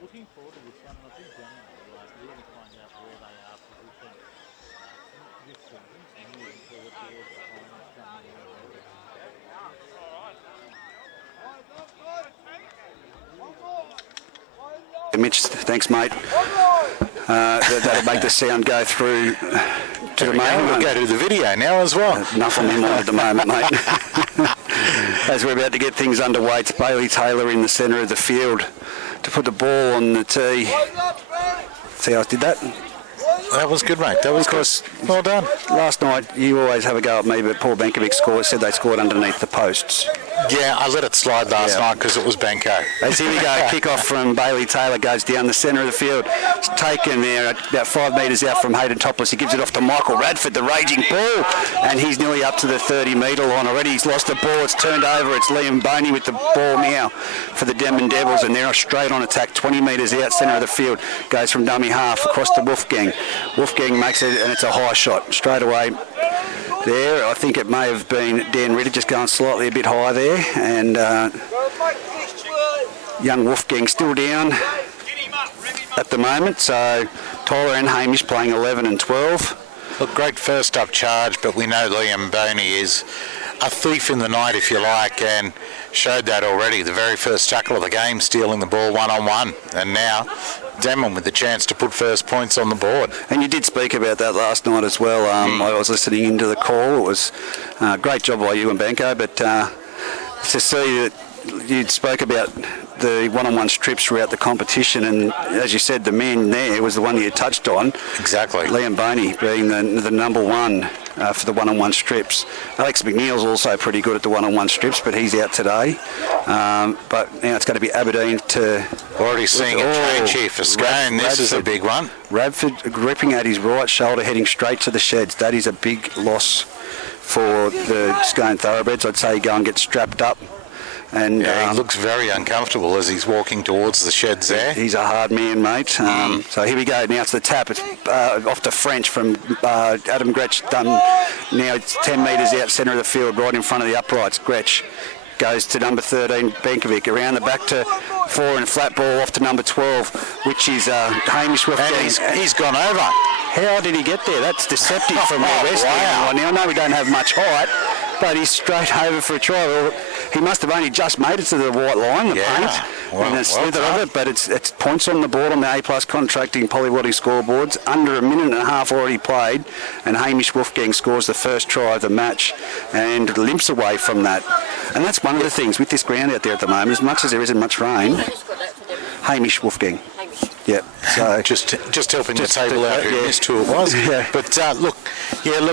Looking forward to this one, and I think Denman will really find out where they are positioned this season, and moving forward towards the finals coming in. Mitch, thanks, mate. That'll make the sound go through to the main. We'll go to the video now as well. Enough on him at the moment, mate. As we're about to get things underway, it's Bailey Taylor in the centre of the field to put the ball on the tee. See how I did that? That was good, mate. That was good. Well done. Last night, you always have a go at me, but Paul Benkovic said they scored underneath the posts. Yeah, I let it slide last night because it was Benko. As here we go, kick-off from Bailey Taylor goes down the centre of the field. It's taken there about 5 metres out from Hayden Topless. He gives it off to Michael Radford, the raging bull, and he's nearly up to the 30-metre line already. He's lost the ball. It's turned over. It's Liam Boney with the ball now for the Denman Devils, and they're straight on attack, 20 metres out, centre of the field. Goes from dummy half across to Wolfgang. Wolfgang makes it, and it's a high shot straight away. There, I think it may have been Dan Ritter just going slightly a bit high there, and young Wolfgang still down at the moment, so Tyler and Hamish playing 11 and 12. Look, great first up charge, but we know Liam Boney is a thief in the night, if you like, and showed that already. The very first tackle of the game, stealing the ball one-on-one, and now Denman with the chance to put first points on the board. And you did speak about that last night as well. I was listening into the call. It was a great job by you and Benko, but to see that you spoke about the one-on-one strips throughout the competition, and as you said, the man there was the one you touched on. Exactly. Liam Boney being the number one for the one-on-one strips. Alex McNeil's also pretty good at the one-on-one strips, but he's out today. But now it's going to be Aberdeen to... Already seeing a change here for Scone. This is a big one. Radford gripping at his right shoulder, heading straight to the sheds. That is a big loss for the Scone Thoroughbreds. I'd say go and get strapped up. And he looks very uncomfortable as he's walking towards the sheds there. He's a hard man, mate. So here we go. Now it's the tap. It's off to French from Adam Gretsch. Done. Now it's 10 metres out centre of the field, right in front of the uprights. Gretsch goes to number 13, Benkovic. Around the back to 4 and flat ball off to number 12, which is Hamish Wolfgang. And he's gone over. How did he get there? That's deceptive from where we're standing right now. I know we don't have much height, but he's straight over for a try. Well, he must have only just made it to the white line, the paint, and a slither of it, but it's points on the board on the A+ contracting Polywoddy scoreboards. Under a minute and a half already played, and Hamish Wolfgang scores the first try of the match and limps away from that. And that's one of the things with this ground out there at the moment, as much as there isn't much rain. Hamish Wolfgang. Yep. So just helping the table out who missed who it was. Yeah. But look,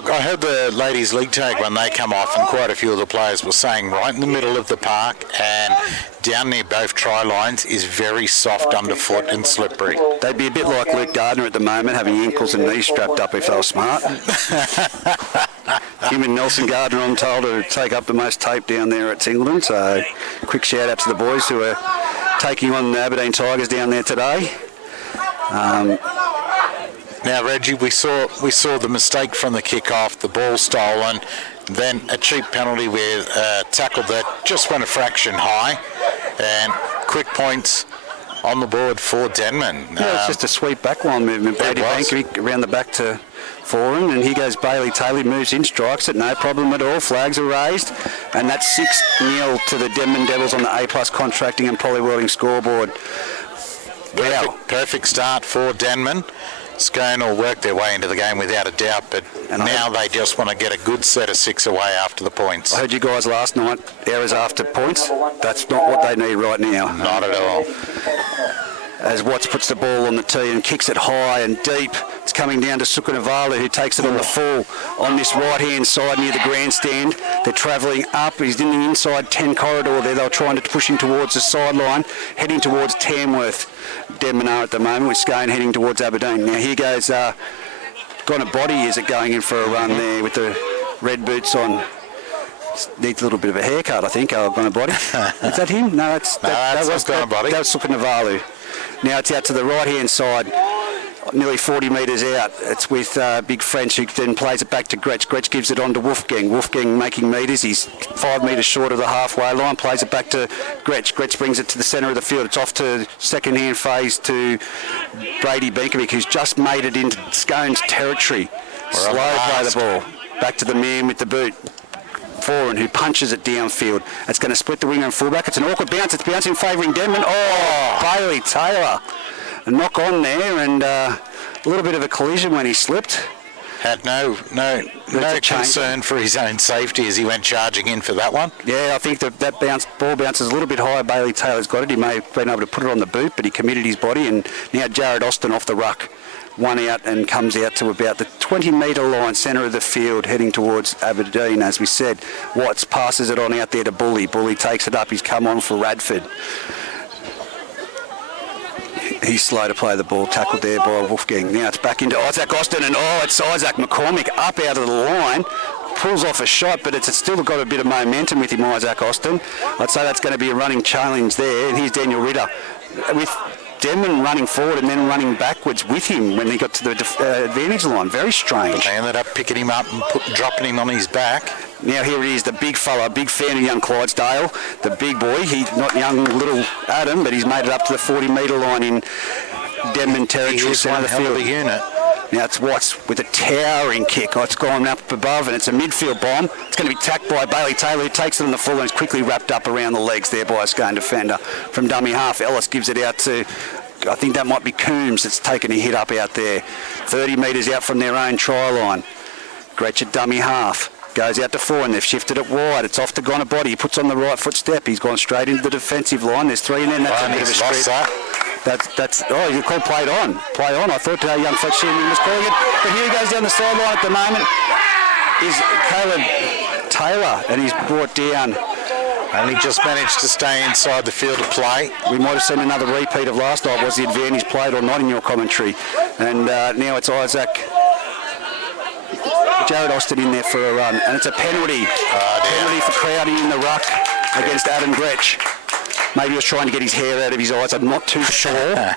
I heard the ladies' league tag when they come off, and quite a few of the players were saying right in the middle of the park and down near both try lines is very soft underfoot and slippery. They'd be a bit like Luke Gardner at the moment, having ankles and knees strapped up if they were smart. Him and Nelson Gardner, I'm told, to take up the most tape down there at England. So quick shout out to the boys who are taking on the Aberdeen Tigers down there today. Now, Reggie, we saw the mistake from the kick-off, the ball stolen, then a cheap penalty with a tackle that just went a fraction high, and quick points on the board for Denman. Yeah, it's just a sweet backline movement. Brady Bankovic around the back to Foran, and here goes Bailey Taylor, moves in, strikes it, no problem at all. Flags are raised, and that's 6-0 to the Denman Devils on the A+ contracting and polywelding scoreboard. Wow. Perfect start for Denman. Scone will work their way into the game without a doubt, but now they just want to get a good set of 6 away after the points. I heard you guys last night, errors after points. That's not what they need right now. Not at all. As Watts puts the ball on the tee and kicks it high and deep. It's coming down to Sukunavalu, who takes it on the full on this right-hand side near the grandstand. They're travelling up. He's in the inside 10 corridor there. They're trying to push him towards the sideline, heading towards Tamworth. Denman are at the moment, with Scone heading towards Aberdeen. Now here goes Gonabody, is it going in for a run there with the red boots on. Needs a little bit of a haircut, I think, Gonabody. Is that him? No, that was Gonabody. That was Sukunavalu. Now it's out to the right-hand side, nearly 40 metres out. It's with Big French, who then plays it back to Gretsch. Gretsch gives it on to Wolfgang. Wolfgang making metres. He's 5 metres short of the halfway line, plays it back to Gretsch. Gretsch brings it to the centre of the field. It's off to second-hand phase to Brady Bankovic, who's just made it into Scone's territory. Slow play the ball. Back to the man with the boot. Foran, who punches it downfield. It's going to split the winger and fullback. It's an awkward bounce. It's bouncing favouring Denman. Bailey Taylor. A knock on there, and a little bit of a collision when he slipped. Had no concern for his own safety as he went charging in for that one. Yeah, I think that ball bounces a little bit higher. Bailey Taylor's got it. He may have been able to put it on the boot, but he committed his body, and now Jared Austin off the ruck. One out and comes out to about the 20-metre line, centre of the field, heading towards Aberdeen, as we said. Watts passes it on out there to Bully. Bully takes it up. He's come on for Radford. He's slow to play the ball, tackled there by Wolfgang. Now it's back into Isaac Austin, and it's Isaac McCormick up out of the line. Pulls off a shot, but it's still got a bit of momentum with him, Isaac Austin. I'd say that's going to be a running challenge there, and here's Daniel Ritter with Denman running forward and then running backwards with him when he got to the advantage line. Very strange. They ended up picking him up and dropping him on his back. Now here it is, the big fella, big fan of young Clydesdale, the big boy. He's not young little Adam, but he's made it up to the 40-metre line in Denman territory, centre of the field. Unit. Now it's Watts with a towering kick. It's gone up above, and it's a midfield bomb. It's going to be tacked by Bailey Taylor, who takes it on the full and is quickly wrapped up around the legs there by a Scone defender. From dummy half, Ellis gives it out to, I think that might be Coombs that's taken a hit up out there. 30 metres out from their own try line. Gretsch at dummy half. Goes out to 4, and they've shifted it wide. It's off to Gonabody. He puts on the right foot step. He's gone straight into the defensive line. There's 3 in there. That's a bit of a spread. You call played on. Play on. I thought young Fletch Sherman was calling it. But here he goes down the sideline at the moment is Caleb Taylor, and he's brought down. And he just managed to stay inside the field of play. We might have seen another repeat of last night. Was the advantage played or not in your commentary? And now it's Jared Austin in there for a run, and it's a penalty. Penalty for crowding in the ruck against Adam Gretsch. Maybe he was trying to get his hair out of his eyes. I'm not too sure.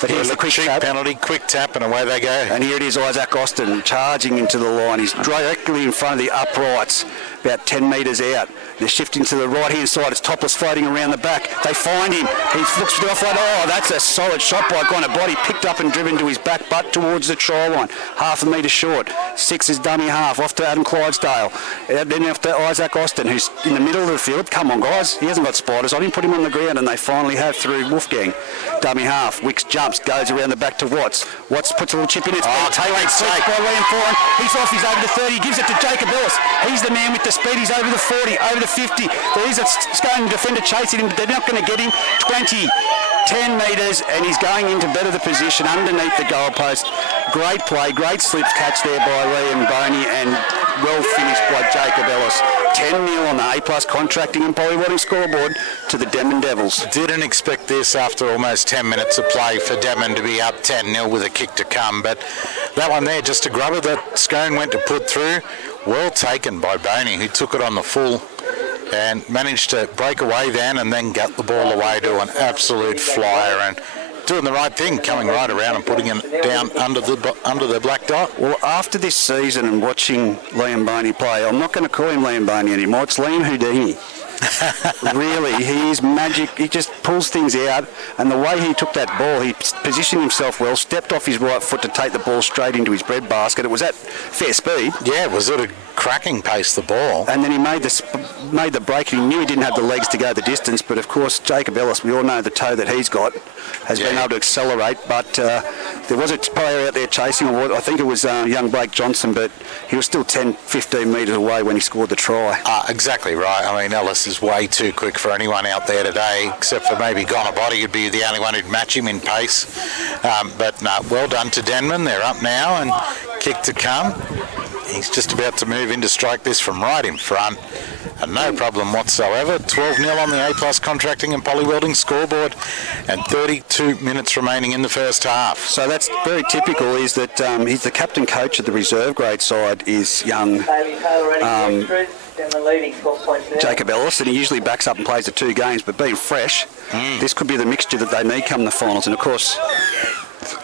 But here's the quick tap. Penalty, quick tap, and away they go. And here it is, Isaac Austin charging into the line. He's directly in front of the uprights, about 10 metres out. They're shifting to the right-hand side. It's Topless floating around the back. They find him. He looks for the offload. That's a solid shot by Gonabody. Picked up and driven to his back butt towards the try line. Half a metre short. 6 is dummy half. Off to Adam Clydesdale. Then off to Isaac Austin, who's in the middle of the field. Come on, guys. He hasn't got spiders on him. Put him on the ground, and they finally have through Wolfgang. Dummy half. Wicks jumps, goes around the back to Watts. Watts puts a little chip in. It's been taken by Liam Foran. He's off. He's over the 30. He gives it to Jacob Ellis. He's the man with the speed. He's over the 40, over the 50. There is a Scone defender chasing him, but they're not going to get him. 20, 10 metres, and he's going into better the position underneath the goalpost. Great play, great slips catch there by Liam Boney, and well finished by Jacob Ellis. 10-0 on the A+ contracting and polywelding scoreboard to the Denman Devils. Didn't expect this after almost 10 minutes of play for Denman to be up 10-0 with a kick to come, but that one there, just a grubber that Scone went to put through. Well taken by Boney, who took it on the full and managed to break away then and then get the ball away to an absolute flyer, and doing the right thing, coming right around and putting it down under the black dot. Well, after this season and watching Liam Boney play, I'm not going to call him Liam Boney anymore. It's Liam Houdini. Really, he is magic. He just pulls things out, and the way he took that ball, he positioned himself well, stepped off his right foot to take the ball straight into his breadbasket. It was at fair speed. Yeah, it was at a cracking pace, the ball. And then he made the break. He knew he didn't have the legs to go the distance, but of course Jacob Ellis, we all know the toe that he's got, has been able to accelerate. But there was a player out there chasing, I think it was young Blake Johnson, but he was still 10, 15 metres away when he scored the try. Exactly right. I mean, Ellis is way too quick for anyone out there today, except for maybe Gonabody would be the only one who'd match him in pace. But no, well done to Denman. They're up now and kick to come. He's just about to move in to strike this from right in front. And no problem whatsoever. 12-0 on the A+ Contracting and Poly Welding scoreboard, and 32 minutes remaining in the first half. So that's very typical, is that he's the captain coach of the reserve grade side, is young Jacob Ellis, and he usually backs up and plays the 2 games, but being fresh, this could be the mixture that they need come the finals. And of course,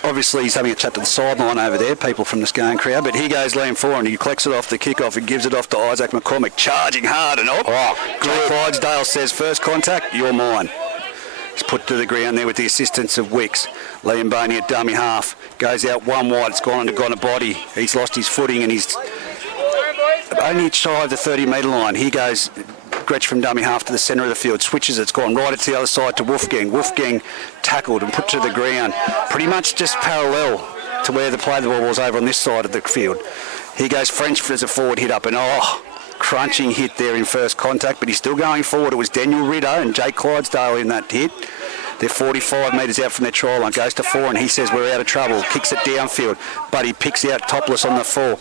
obviously he's having a chat to the sideline over there, people from the Scone crowd, but here goes Liam Fore, and he collects it off the kick-off and gives it off to Isaac McCormick, charging hard and up. Jay Clydesdale says, first contact, you're mine. He's put to the ground there with the assistance of Wicks. Liam Boney at dummy half, goes out one wide, it's gone into Gonabody. He's lost his footing and he's only shy of the 30-metre line. He goes Gretsch from dummy half to the centre of the field, switches, it's gone right to the other side to Wolfgang. Wolfgang tackled and put to the ground, pretty much just parallel to where the play of the ball was over on this side of the field. He goes French as a forward hit up, and crunching hit there in first contact, but he's still going forward. It was Daniel Ritter and Jake Clydesdale in that hit. They're 45 metres out from their try line, goes to Fore, and he says we're out of trouble, kicks it downfield, but he picks out Topless on the 4.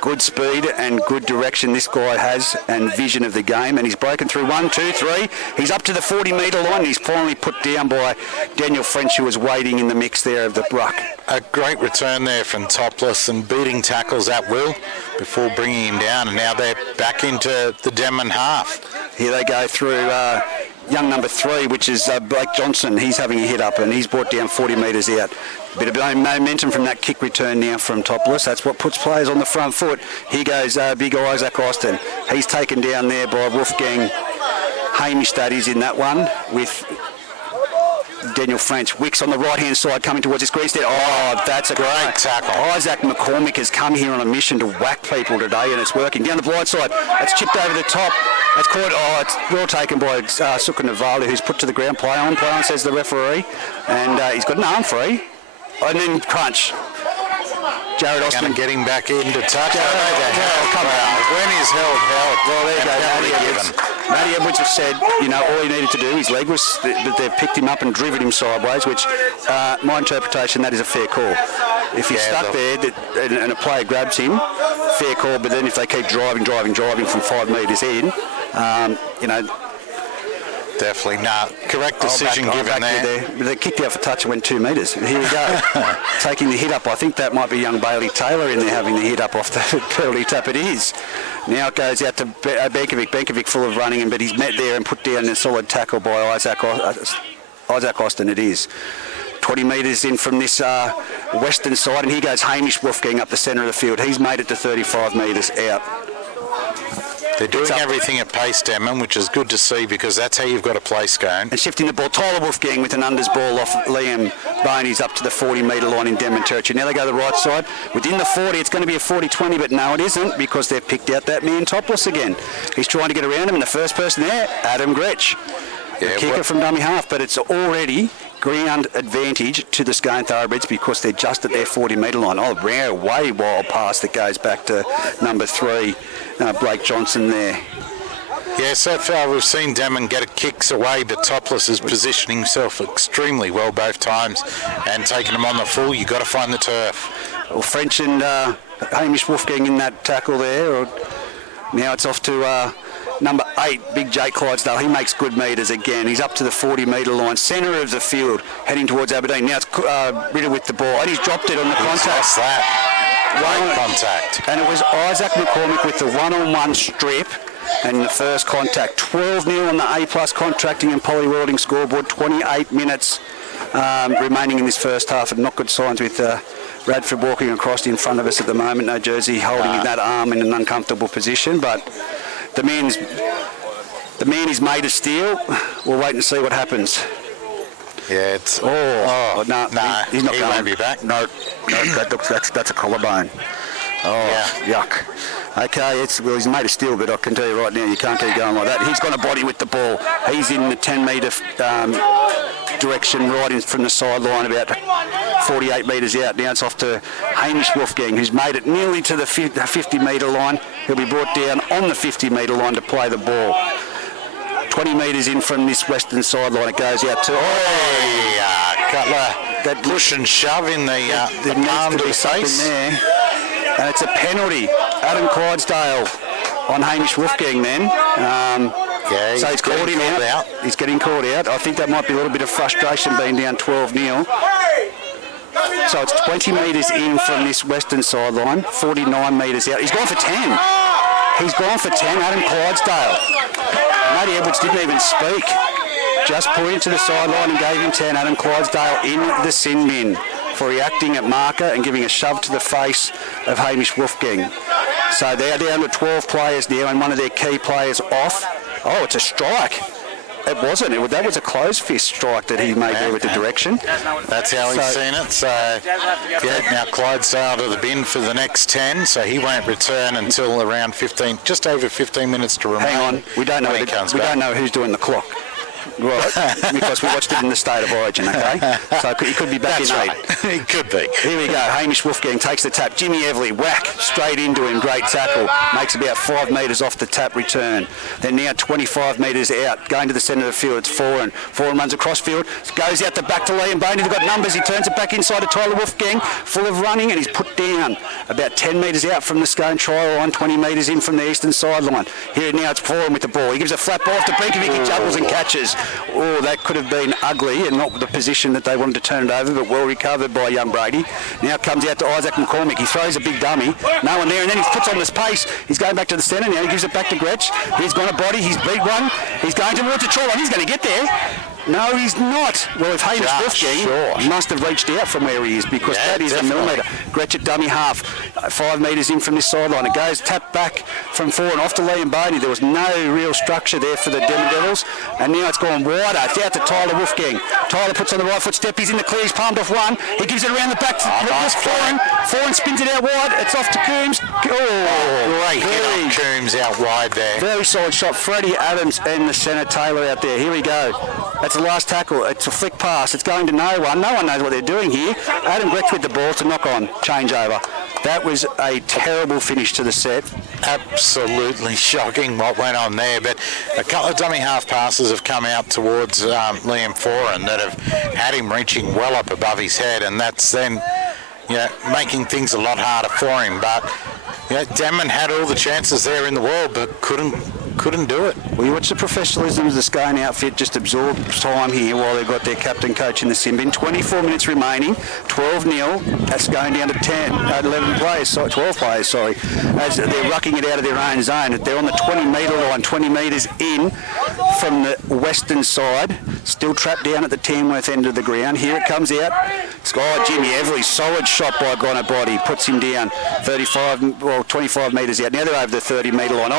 Good speed and good direction this guy has, and vision of the game, and he's broken through 1, 2, 3. He's up to the 40-metre line, and he's finally put down by Daniel French, who was waiting in the mix there of the ruck. A great return there from Topless and beating tackles at will before bringing him down, and now they're back into the Denman half. Here they go through young number 3, which is Blake Johnson. He's having a hit up, and he's brought down 40 metres out. Bit of momentum from that kick return now from Topless. That's what puts players on the front foot. Here goes big Isaac Austin. He's taken down there by Wolfgang Hamish, that is, in that one, with Daniel French. Wicks on the right-hand side coming towards his green stead. That's a great tackle. Isaac McCormick has come here on a mission to whack people today, and it's working. Down the blind side, it's chipped over the top. It's caught. It's well taken by Suka Navali, who's put to the ground. Play on, says the referee. And he's got an arm free. And then crunch. Jared Austin getting back into touch. Come on. When is held? Well, there you go. Matty Edwards has said, all he needed to do, his leg was, but they've picked him up and driven him sideways, which, my interpretation, that is a fair call. If he's stuck there and a player grabs him, fair call, but then if they keep driving from 5 metres in, Definitely not. Correct decision given there. They kicked out for touch and went 2 metres. Here we go. Taking the hit up. I think that might be young Bailey Taylor in there having the hit up off the penalty tap. It is. Now it goes out to Benkovic. Benkovic full of running, but he's met there and put down a solid tackle by Isaac Austin. It is. 20 metres in from this western side, and here goes Hamish Wolfgang up the centre of the field. He's made it to 35 metres out. They're doing everything at pace, Denman, which is good to see, because that's how you've got to play Scone. And shifting the ball, Tyler Wolfgang with an unders ball off Liam Boney's up to the 40-metre line in Denman territory. Now they go the right side. Within the 40, it's going to be a 40-20, but no, it isn't, because they've picked out that man Topless again. He's trying to get around him, and the first person there, Adam Gretsch. The kicker from dummy half, but it's already ground advantage to the Scone Thoroughbreds because they're just at their 40-metre line. Way wild pass that goes back to number 3, Blake Johnson there. Yeah, so far we've seen Denman get kicks away, but Topless is positioning himself extremely well both times and taking them on the full. You've got to find the turf. Well, French and Hamish Wolfgang in that tackle there. Now it's off to number 8, big Jake Clydesdale. He makes good metres again. He's up to the 40-metre line, centre of the field, heading towards Aberdeen. Now it's Ritter with the ball, and he's dropped it on the contact. Great contact. And it was Isaac McCormick with the one-on-one strip and the first contact. 12-0 on the A+ Contracting and Poly Welding scoreboard. 28 minutes remaining in this first half, and not good signs with Radford walking across in front of us at the moment. No jersey holding that arm in an uncomfortable position, but the man is made of steel. We'll wait and see what happens. Yeah, it's... No, he's not he going. won't be back. No, that's a collarbone. Yuck. Okay, he's made of steel, but I can tell you right now, you can't keep going like that. He's got a body with the ball. He's in the 10-metre direction, right in from the sideline, about 48 metres out. Now it's off to Hamish Wolfgang, who's made it nearly to the 50-metre line. He'll be brought down on the 50-metre line to play the ball. 20 metres in from this western sideline, it goes out to... Cutler, that push and shove in the palm to his face. There. And it's a penalty. Adam Clydesdale on Hamish Wolfgang then. So he's called him out. He's getting called out. I think that might be a little bit of frustration being down 12-0. So it's 20 metres in from this western sideline, 49 metres out. He's gone for 10. He's gone for 10, Adam Clydesdale. Matty Edwards didn't even speak. Just pointed to the sideline and gave him 10. Adam Clydesdale in the sin bin for reacting at marker and giving a shove to the face of Hamish Wolfgang. So they're down to 12 players now and one of their key players off. Oh, it's a strike. It wasn't. That was a closed fist strike that he made there with the direction. That's how he's seen it. So, now Clydesdale to the bin for the next 10, so he won't return until around 15, just over 15 minutes to remain. Hang on. We don't know who's doing the clock. Right, because we watched it in the State of Origin, okay? So he could be back in 8. He could be. Here we go. Hamish Wolfgang takes the tap. Jimmy Everly, whack, straight into him. Great tackle. Makes about 5 metres off the tap return. They're now 25 metres out, going to the centre of the field. It's Foran. Foran runs across field, goes out the back to Liam Boney. They've got numbers. He turns it back inside to Tyler Wolfgang, full of running, and he's put down about 10 metres out from the Scone try line, 20 metres in from the eastern sideline. Here now it's Foran with the ball. He gives a flat ball off to Benkovic. He juggles and catches. Oh, that could have been ugly and not the position that they wanted to turn it over, but well recovered by young Brady. Now comes out to Isaac McCormick. He throws a big dummy. No one there, and then he puts on this pace. He's going back to the centre now. He gives it back to Gretsch. He's got a body. He's beat one. He's going towards the try line. He's going to get there. No, he's not. Well, if Hamish Wolfgang must have reached out from where he is, because that is a millimetre. Gretsch at dummy half, 5 metres in from this sideline. It goes tapped back from 4 and off to Liam Boney. There was no real structure there for the Denman Devils, and now it's gone wider. It's out to Tyler Wolfgang. Tyler puts on the right foot step. He's in the clear. He's palmed off one. He gives it around the back to Foran. Foran spins it out wide. It's off to Coombs. Great hit on Coombs out wide there. Very solid shot. Freddie Adams and the centre Taylor out there. Here we go. That's the last tackle. It's a flick pass. It's going to no one. No one knows what they're doing here. Adam Gretsch with the ball to knock on. Change over. That was a terrible finish to the set. Absolutely shocking what went on there. But a couple of dummy half passes have come out towards Liam Foran that have had him reaching well up above his head, and that's then making things a lot harder for him. But Denman had all the chances there in the world, but couldn't do it. Well, you watch the professionalism of the Scone outfit just absorb time here while they've got their captain coach in the sin bin. 24 minutes remaining, 12-0. That's going down to 11 players, 12 players, sorry, as they're rucking it out of their own zone. They're on the 20-metre line, 20 metres in from the western side, still trapped down at the Tamworth end of the ground. Here it comes out. It's Jimmy Everly, solid shot by Gonner Body, puts him down 25 metres out. Now they're over the 30-metre line.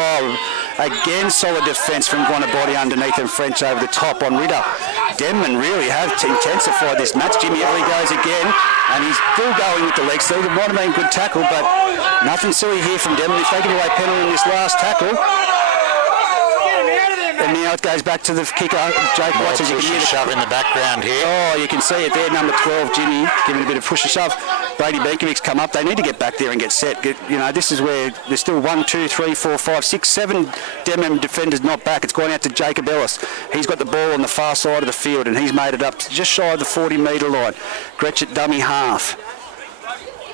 Again, solid defence from Gonner Body underneath and French over the top on Ritter. Denman really have intensified this match. Jimmy Everly goes again, and he's still going with the leg sleeve. It might have been a good tackle, but nothing silly here from Denman. If they get away penalty in this last tackle. And now it goes back to the kicker, Jake Watts. As you can hear the shove in the background here. Oh, you can see it there, number 12, Jimmy, giving a bit of push and shove. Brady Benkovic's come up. They need to get back there and get set. This is where there's still 1, 2, 3, 4, 5, 6, 7 Denman defenders not back. It's gone out to Jacob Ellis. He's got the ball on the far side of the field, and he's made it up to just shy of the 40-metre line. Gretsch at dummy half.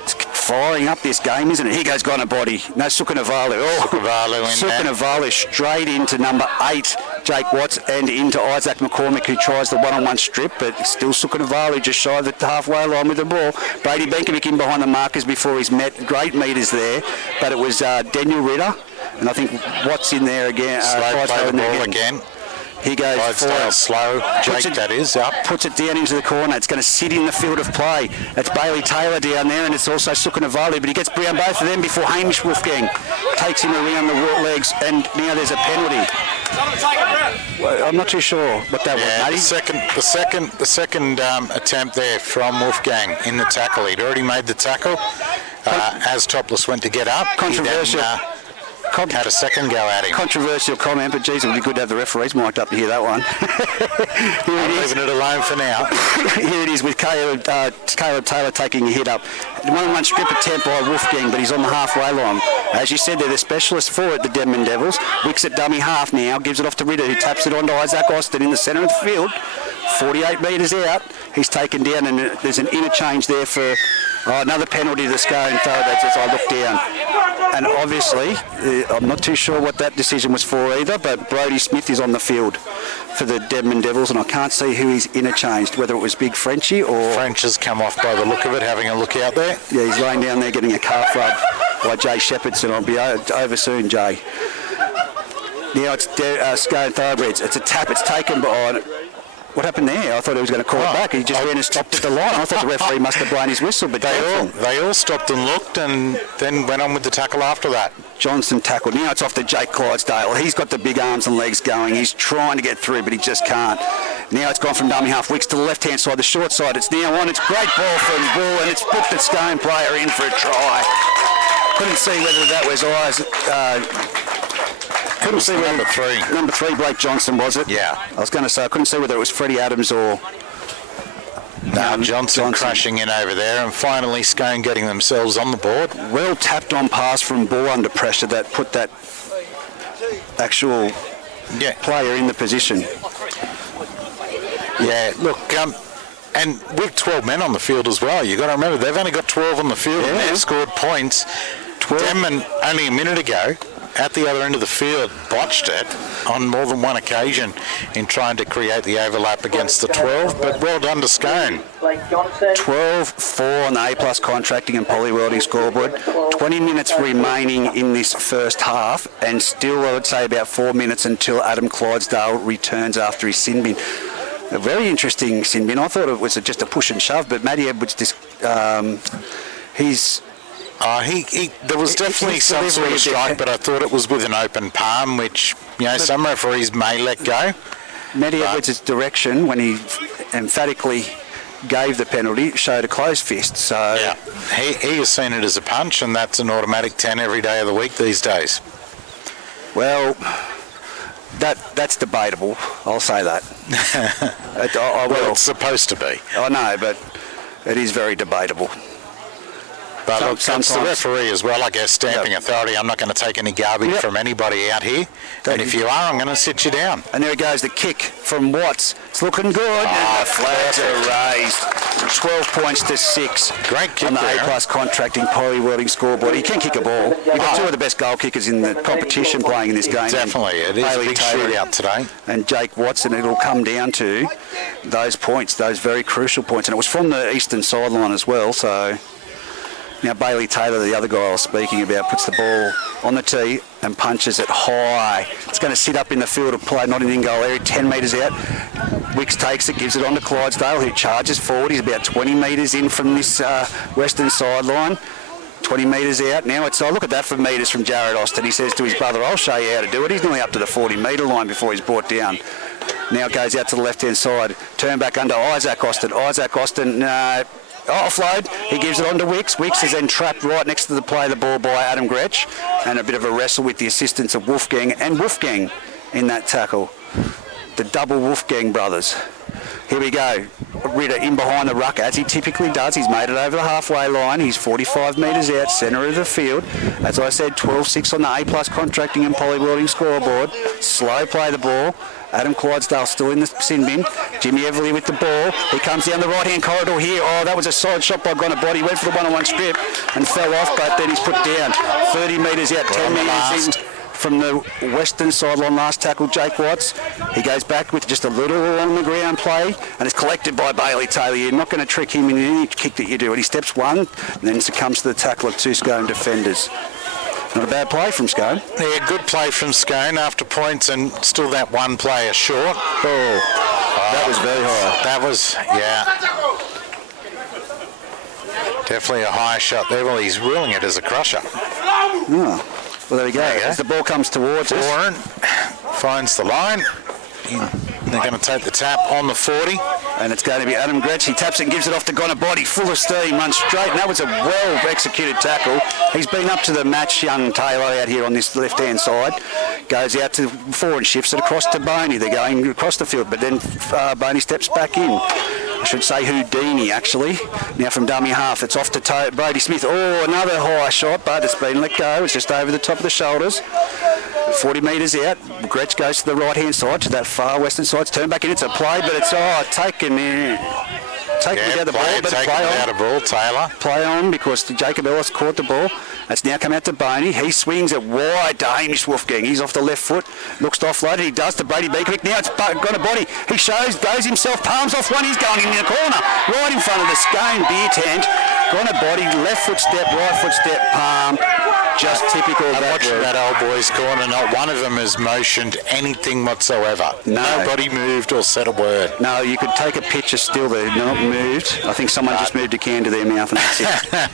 It's firing up this game, isn't it? Here goes Gonner Body. No, Sukanavalu. Sukanavalu straight into number 8, Jake Watts, and into Isaac McCormick, who tries the one-on-one strip, but still Sukanavalu just shy of the halfway line with the ball. Brady Benkovic in behind the markers before he's met. Great meters there, but it was Daniel Ritter, and I think Watts in there again. Slow play the ball again. He goes Clydesdale forward. slow. Jake, that is, up. Puts it down into the corner. It's going to sit in the field of play. It's Bailey Taylor down there, and it's also Sukunavali, but he gets around both of them before Hamish Wolfgang takes him around the legs, and now there's a penalty. Well, I'm not too sure what that was, Matty. The second attempt there from Wolfgang in the tackle. He'd already made the tackle. As Topless went to get up, Controversial. he then, had a second go at him. Controversial comment, but geez, it would be good to have the referees mic'd up to hear that one. I'm leaving it alone for now. Here it is with Caleb Taylor taking a hit up. 1-on-1 strip attempt by Wolfgang, but he's on the halfway line. As you said, they're the specialists for it, the Denman Devils. Wicks at dummy half now, gives it off to Ritter, who taps it onto Isaac Austin in the centre of the field. 48 metres out. He's taken down, and there's an interchange there for another penalty to the Scone thoroughbreds as I look down. And obviously, I'm not too sure what that decision was for either, but Brodie Smith is on the field for the Denman Devils, and I can't see who he's interchanged, whether it was Big Frenchie or... French has come off by the look of it, having a look out there. Yeah, he's laying down there getting a calf rub by Jay Shepherdson. I'll be over soon, Jay. Now it's Scone thoroughbreds. It's a tap. It's taken by... What happened there? I thought he was going to call it back. He just ran and stopped at the line. I thought the referee must have blown his whistle, but they all stopped and looked, and then went on with the tackle after that. Johnson tackled. Now it's off to Jake Clydesdale. He's got the big arms and legs going. He's trying to get through, but he just can't. Now it's gone from dummy half. Wicks to the left-hand side, the short side. It's now on. It's great ball from Bull, and it's put the Scone player in for a try. Couldn't see whether that was couldn't see number three. Number 3, Blake Johnson, was it? Yeah. I was going to say, I couldn't see whether it was Freddie Adams or... Now Johnson crashing in over there, and finally Scone getting themselves on the board. Well tapped on pass from Bull under pressure that put that actual player in the position. Yeah, look, and with 12 men on the field as well, you've got to remember, they've only got 12 on the field, and they've scored points. Denman, only a minute ago, at the other end of the field, botched it on more than one occasion in trying to create the overlap against the 12, but well done to Scone. 12-4 on the A+ contracting and poly welding scoreboard. 20 minutes remaining in this first half, and still I would say about 4 minutes until Adam Clydesdale returns after his sin bin. A very interesting sin bin. I thought it was just a push and shove, but Matty Edwards, he's... there was definitely some sort of strike, but I thought it was with an open palm, which, some referees may let go. Matty Edwards' direction, when he emphatically gave the penalty, showed a closed fist. So yeah, he has seen it as a punch, and that's an automatic 10 every day of the week these days. Well, that's debatable. I'll say that. Well, it's supposed to be. I know, but it is very debatable. But look, it's the referee as well, I guess, stamping authority. I'm not going to take any garbage from anybody out here. And if you are, I'm going to sit you down. And there goes the kick from Watts. It's looking good. And the flags are raised. 12 points to 6. Great kick on the there. A+ contracting poly welding scoreboard. He can kick a ball. You've got two of the best goal kickers in the competition playing in this game. Definitely. It is a big shootout today. And Jake Watson, it'll come down to those points, those very crucial points. And it was from the eastern sideline as well, so... Now Bailey Taylor, the other guy I was speaking about, puts the ball on the tee and punches it high. It's going to sit up in the field of play, not in in-goal area, 10 metres out. Wicks takes it, gives it on to Clydesdale, who charges forward. He's about 20 metres in from this western sideline. 20 metres out. Now it's, look at that for metres from Jared Austin. He says to his brother, I'll show you how to do it. He's nearly up to the 40-metre line before he's brought down. Now it goes out to the left-hand side. Turn back under Isaac Austin. Isaac Austin... offload, he gives it on to Wicks. Wicks is then trapped right next to the play of the ball by Adam Gretsch, and a bit of a wrestle with the assistance of Wolfgang and Wolfgang in that tackle. The double Wolfgang brothers. Here we go. Ritter in behind the ruck, as he typically does. He's made it over the halfway line. He's 45 metres out, centre of the field. As I said, 12-6 on the A+ contracting and poly welding scoreboard. Slow play the ball. Adam Clydesdale still in the sin bin. Jimmy Everly with the ball. He comes down the right-hand corridor here. Oh, that was a solid shot by Gonabot. He went for the one-on-one strip and fell off, but then he's put down. 30 metres out, 10 metres in from the western sideline. Last tackle, Jake Watts. He goes back with just a little along the ground play, and it's collected by Bailey Taylor. You're not going to trick him in any kick that you do. And he steps one, and then succumbs to the tackle of two Scone defenders. Not a bad play from Scone. Yeah, good play from Scone after points and still that one player short. That was very high. That was, yeah. Definitely a high shot there. Well, he's ruling it as a crusher. Oh. Well, there we go. As the ball comes towards us. Warren finds the line. They're going to take the tap on the 40. And it's going to be Adam Gretsch. He taps it and gives it off to Gonabody. Full of steam, runs straight. And that was a well-executed tackle. He's been up to the match, young Taylor, out here on this left-hand side. Goes out to forward and shifts it across to Boney. They're going across the field, but then Boney steps back in. I should say Houdini, actually. Now from dummy half, it's off to Brady Smith. Oh, another high shot, but it's been let go. It's just over the top of the shoulders. 40 metres out. Gretsch goes to the right-hand side, to that far western side. It's turned back in. It's a play, but it's taken out the ball. But taken out of ball, Taylor. Play on because Jacob Ellis caught the ball. It's now come out to Boney. He swings it wide to Hamish Wolfgang. He's off the left foot. Looks to offload it. He does to Brady Beakovic. Now it's got a body. He goes himself, palms off one. He's going in the corner. Right in front of the Scone beer tent. Got a body, left foot step, right foot step, palm. Just typical of that. Watching that old boys' corner, not one of them has motioned anything whatsoever. No. Nobody moved or said a word. No, you could take a picture still. They're not moved. I think someone just moved a can to their mouth and that's it.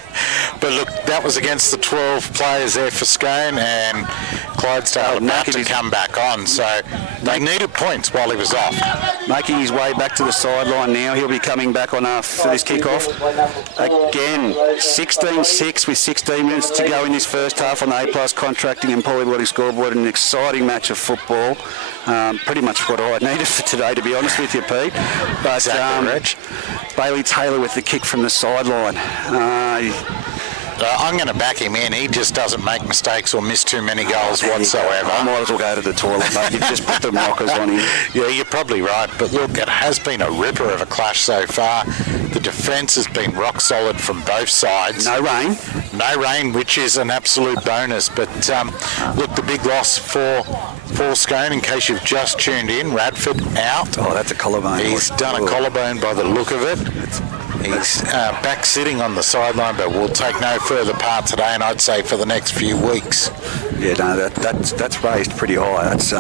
But look, that was against the 12 players there for Scone, and Clydesdale about to come back on. So they needed points while he was off. Making his way back to the sideline now. He'll be coming back on for this kickoff. Again, 16-6 with 16 minutes to go in this first half on the A+ contracting and polyboarding scoreboard. An exciting match of football. Pretty much what I needed for today, to be honest with you, Pete. But Exactly, Bailey Taylor with the kick from the sideline. I'm going to back him in. He just doesn't make mistakes or miss too many goals whatsoever. I might as well go to the toilet, mate. You've just put the knockers on him. Yeah, you're probably right. But look, it has been a ripper of a clash so far. The defence has been rock solid from both sides. No rain. No rain, which is an absolute bonus. But look, the big loss for Scone, in case you've just tuned in, Radford out. Oh, that's a collarbone. He's done a collarbone by the look of it. He's back sitting on the sideline, but will take no further part today, and I'd say for the next few weeks. Yeah, no, that's raised pretty high. That's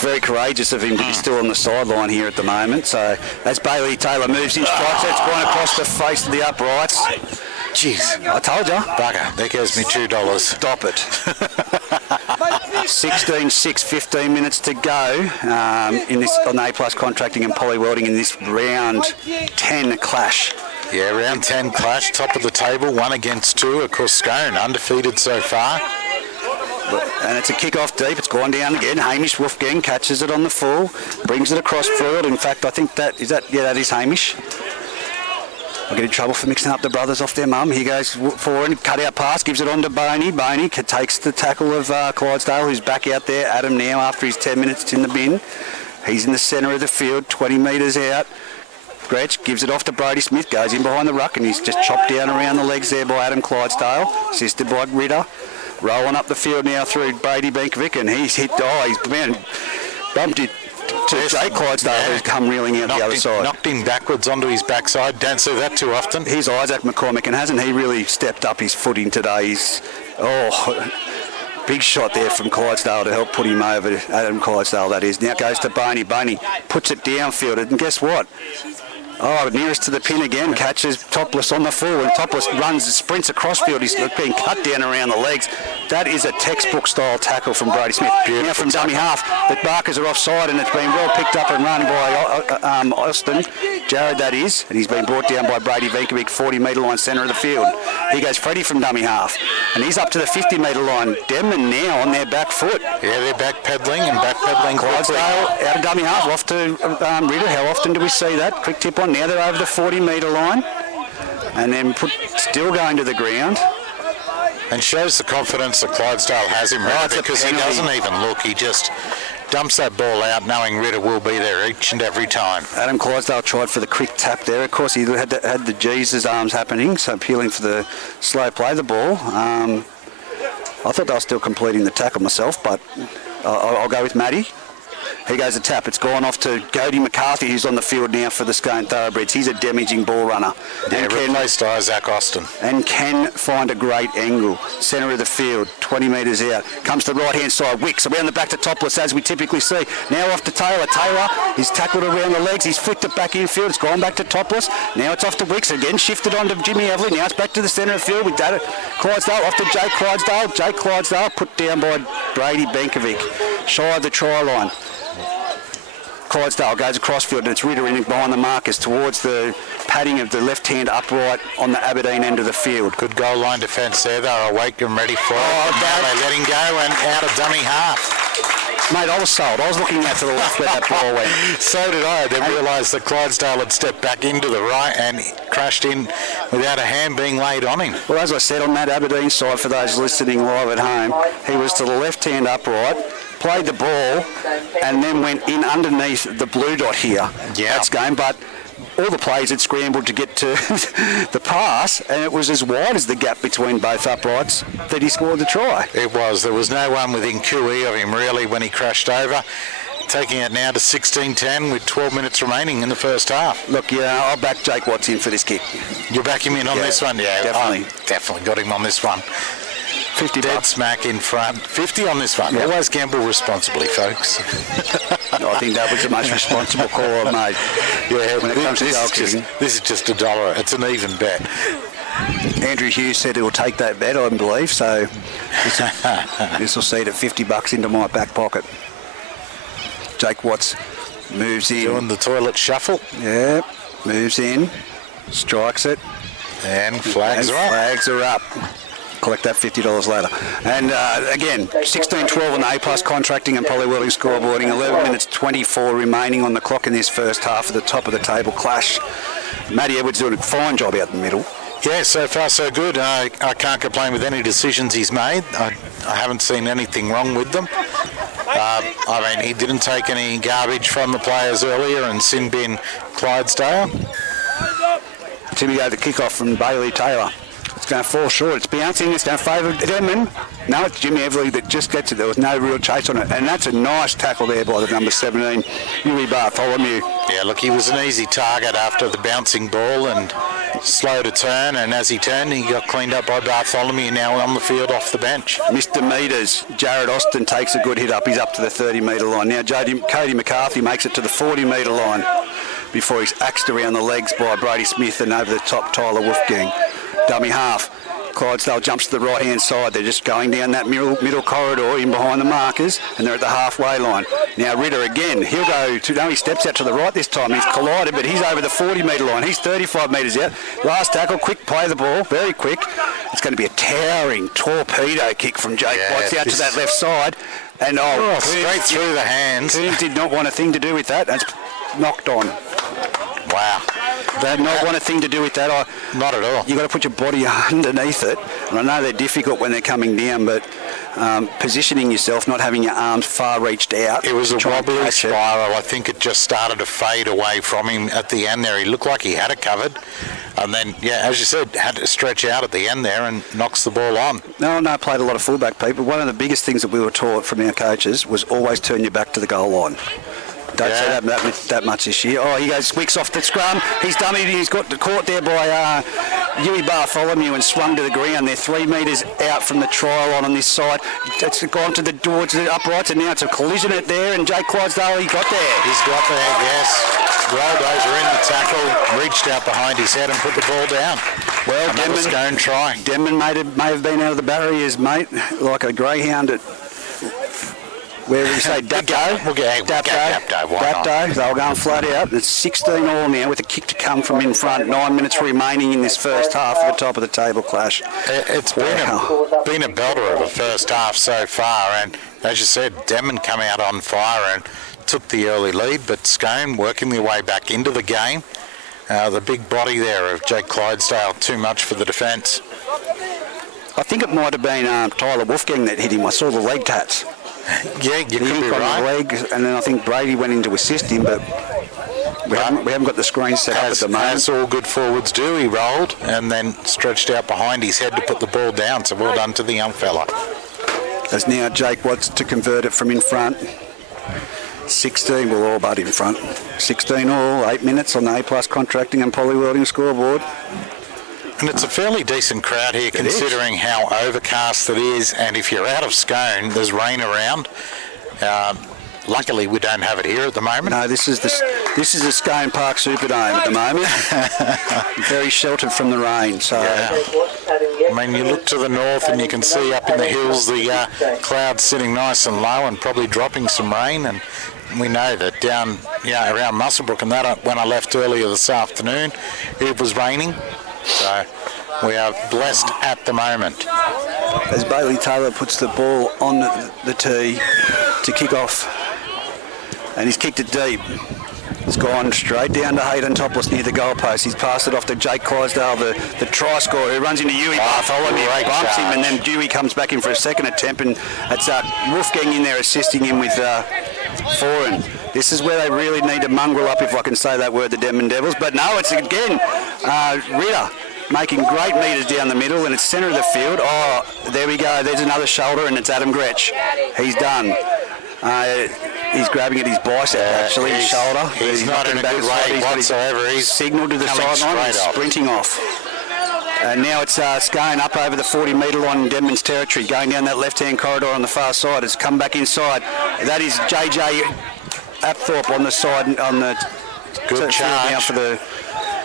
very courageous of him to be still on the sideline here at the moment. So as Bailey Taylor moves in, strikes, it's going across the face of the uprights. Jeez, I told you. Bugger, there goes me $2. Stop it. 16-6, 15 minutes to go in this on the A+ contracting and poly welding in this round 10 clash. Yeah, round 10 clash, top of the table, 1 against 2. Of course, Scone undefeated so far. And it's a kick-off deep. It's gone down again. Hamish Wolfgang catches it on the full, brings it across field. In fact, I think that is Hamish. I'll get in trouble for mixing up the brothers off their mum. He goes forward, cut out pass, gives it on to Boney. Boney takes the tackle of Clydesdale, who's back out there. Adam now, after his 10 minutes, it's in the bin. He's in the centre of the field, 20 metres out. Gretsch gives it off to Brody Smith, goes in behind the ruck, and he's just chopped down around the legs there by Adam Clydesdale, assisted by Ritter. Rolling up the field now through Brady Beakovic, and he's hit, bumped it to Jake Clydesdale, who's come reeling out the other side. Knocked him backwards onto his backside. Don't see that too often. Here's Isaac McCormick, and hasn't he really stepped up his footing today? Big shot there from Clydesdale to help put him over. Adam Clydesdale, that is. Now goes to Boney. Boney puts it downfield, and guess what? Nearest to the pin again, catches Topless on the full, and Topless sprints across field. He's being cut down around the legs. That is a textbook style tackle from Brody Smith. Beautiful now from dummy half, the markers are offside, and it's been well picked up and run by Austin, Jared that is, and he's been brought down by Brady Beakovic, 40 metre line centre of the field. He goes Freddie from dummy half, and he's up to the 50 metre line. Denman now on their back foot. Yeah, they're backpedaling. Clydesdale out of dummy half, off to Ritter. How often do we see that? Quick tip on. Now they're over the 40 metre line, and then still going to the ground. And shows the confidence that Clydesdale has in Ritter, because he doesn't even look. He just dumps that ball out knowing Ritter will be there each and every time. Adam Clydesdale tried for the quick tap there. Of course, he had the Jesus arms happening, so appealing for the slow play the ball. I thought they were still completing the tackle myself, but I'll go with Matty. Here goes the tap. It's gone off to Cody McCarthy, who's on the field now for the Scone Thoroughbreds. He's a damaging ball runner. Yeah, replaced Isaac Austin. And can find a great angle. Centre of the field, 20 metres out. Comes to the right-hand side. Wicks around the back to Topless, as we typically see. Now off to Taylor. Taylor, he's tackled around the legs. He's flicked it back infield. It's gone back to Topless. Now it's off to Wicks again. Shifted on to Jimmy Everly. Now it's back to the centre of the field. We've done it. Clydesdale off to Jake Clydesdale. Jake Clydesdale put down by Brady Benkovic. Shy of the try line. Clydesdale goes across field and it's Ritter in behind the markers towards the padding of the left-hand upright on the Aberdeen end of the field. Good goal line defence there. They're awake and ready for it. Now they're letting go and out of dummy half. Mate, I was sold. I was looking out to the left where that ball went. So did I. Then realised that Clydesdale had stepped back into the right and crashed in without a hand being laid on him. Well, as I said, on that Aberdeen side, for those listening live at home, he was to the left-hand upright, played the ball, and then went in underneath the blue dot here. Yeah. That's game, but all the players had scrambled to get to the pass, and it was as wide as the gap between both uprights that he scored the try. It was. There was no one within QE of him, really, when he crashed over. Taking it now to 16-10 with 12 minutes remaining in the first half. Look, yeah, I'll back Jake Watts in for this kick. You'll back him in on this one? Yeah, definitely. Definitely got him on this one. 50 Dead bucks. smack in front. 50 on this one. Yep. Always gamble responsibly, folks. I think that was the most responsible call I've made. Yeah, when it comes to goal kicking. This is just $1. It's an even bet. Andrew Hughes said he'll take that bet, I believe, so this will see it at 50 bucks into my back pocket. Jake Watts moves in. Doing the toilet shuffle. Yeah, moves in, strikes it. And flags are up. Flags are up. Collect that $50 later. And again, 16-12 on the A-plus contracting and poly-welding scoreboarding. 11 minutes 24 remaining on the clock in this first half of the top of the table clash. Matty Edwards doing a fine job out in the middle. Yeah, so far so good. I can't complain with any decisions he's made. I haven't seen anything wrong with them. I mean, he didn't take any garbage from the players earlier and sin bin Clydesdale. Timmy got the kick-off from Bailey Taylor. It's going to fall short. It's bouncing. It's going to favour Denman. No, it's Jimmy Everly that just gets it. There was no real chase on it. And that's a nice tackle there by the number 17, Huey Bartholomew. Yeah, look, he was an easy target after the bouncing ball and slow to turn. And as he turned, he got cleaned up by Bartholomew, now on the field off the bench. Mr. Meters, Jared Austin takes a good hit up. He's up to the 30-metre line. Now Cody McCarthy makes it to the 40-metre line before he's axed around the legs by Brady Smith and over the top Tyler Wolfgang. Dummy half. Clydesdale jumps to the right-hand side. They're just going down that middle corridor in behind the markers, and they're at the halfway line. Now Ritter again. He'll go to... No, he steps out to the right this time. He's collided, but he's over the 40-metre line. He's 35 metres out. Last tackle, quick play the ball, very quick. It's going to be a towering torpedo kick from Jake Watts out to that left side. And straight through the hands. Coombs did not want a thing to do with that. It's knocked on. Wow. They had not want a thing to do with that. Not at all. You've got to put your body underneath it. And I know they're difficult when they're coming down, but positioning yourself, not having your arms far reached out. It was a wobbly spiral. I think it just started to fade away from him at the end there. He looked like he had it covered. And then, yeah, as you said, had to stretch out at the end there and knocks the ball on. No, played a lot of fullback people. One of the biggest things that we were taught from our coaches was always turn your back to the goal line. Don't say that much this year. Oh, he goes, Wicks off the scrum. He's dummied. He's got caught there by Huey Bartholomew and swung to the ground. They're 3 metres out from the try line on this side. It's gone towards the uprights, and now it's a collision at there, and Jake Clydesdale, he got there. He's got there, yes. Rolled over in the tackle, reached out behind his head and put the ball down. Well, Denman, Scone try. Denman may have been out of the barriers, mate, like a greyhound at... Where we say Dapto. We'll get Dapto. Dapto. They'll go flat out. It's 16 all now with a kick to come from in front. 9 minutes remaining in this first half of the top of the table clash. It's been a belter of a first half so far, and as you said, Denman come out on fire and took the early lead, but Scone working their way back into the game. The big body there of Jake Clydesdale, too much for the defence. I think it might have been Tyler Wolfgang that hit him. I saw the leg tats. Yeah, you could be right. The leg, and then I think Brady went in to assist him, but we haven't got the screen set up at the moment. As all good forwards do, he rolled and then stretched out behind his head to put the ball down, so well done to the young fella. As now Jake Watts to convert it from in front. 16 will all but in front. 16 all, 8 minutes on the A+ Contracting and Poly Welding scoreboard. And it's a fairly decent crowd here considering how overcast it is, and if you're out of Scone, there's rain around. Luckily, we don't have it here at the moment. No, this is the Scone Park Superdome at the moment. Very sheltered from the rain. So, I mean, you look to the north and you can see up in the hills the clouds sitting nice and low and probably dropping some rain. And we know that down around Muswellbrook and that, when I left earlier this afternoon, it was raining. So we are blessed at the moment. as Bailey Taylor puts the ball on the tee to kick off. And he's kicked it deep. It's gone straight down to Hayden Topless near the goalpost. He's passed it off to Jake Clydesdale, the try scorer, who runs into Huey Bartholomew, bumps him, and then Dewey comes back in for a second attempt, and it's Wolfgang in there assisting him with Foran. This is where they really need to mongrel up, if I can say that word, the Denman Devils. But no, it's again Ritter making great metres down the middle, and it's centre of the field. Oh, there we go. There's another shoulder, and it's Adam Gretsch. He's done. He's grabbing at his bicep, actually, his shoulder. He's not in a good way whatsoever. He's signalled to the sideline and sprinting off. And now it's Scone up over the 40-metre line in Denman's territory, going down that left-hand corridor on the far side. It's come back inside. That is JJ Apthorpe on the side, on the good charge now for the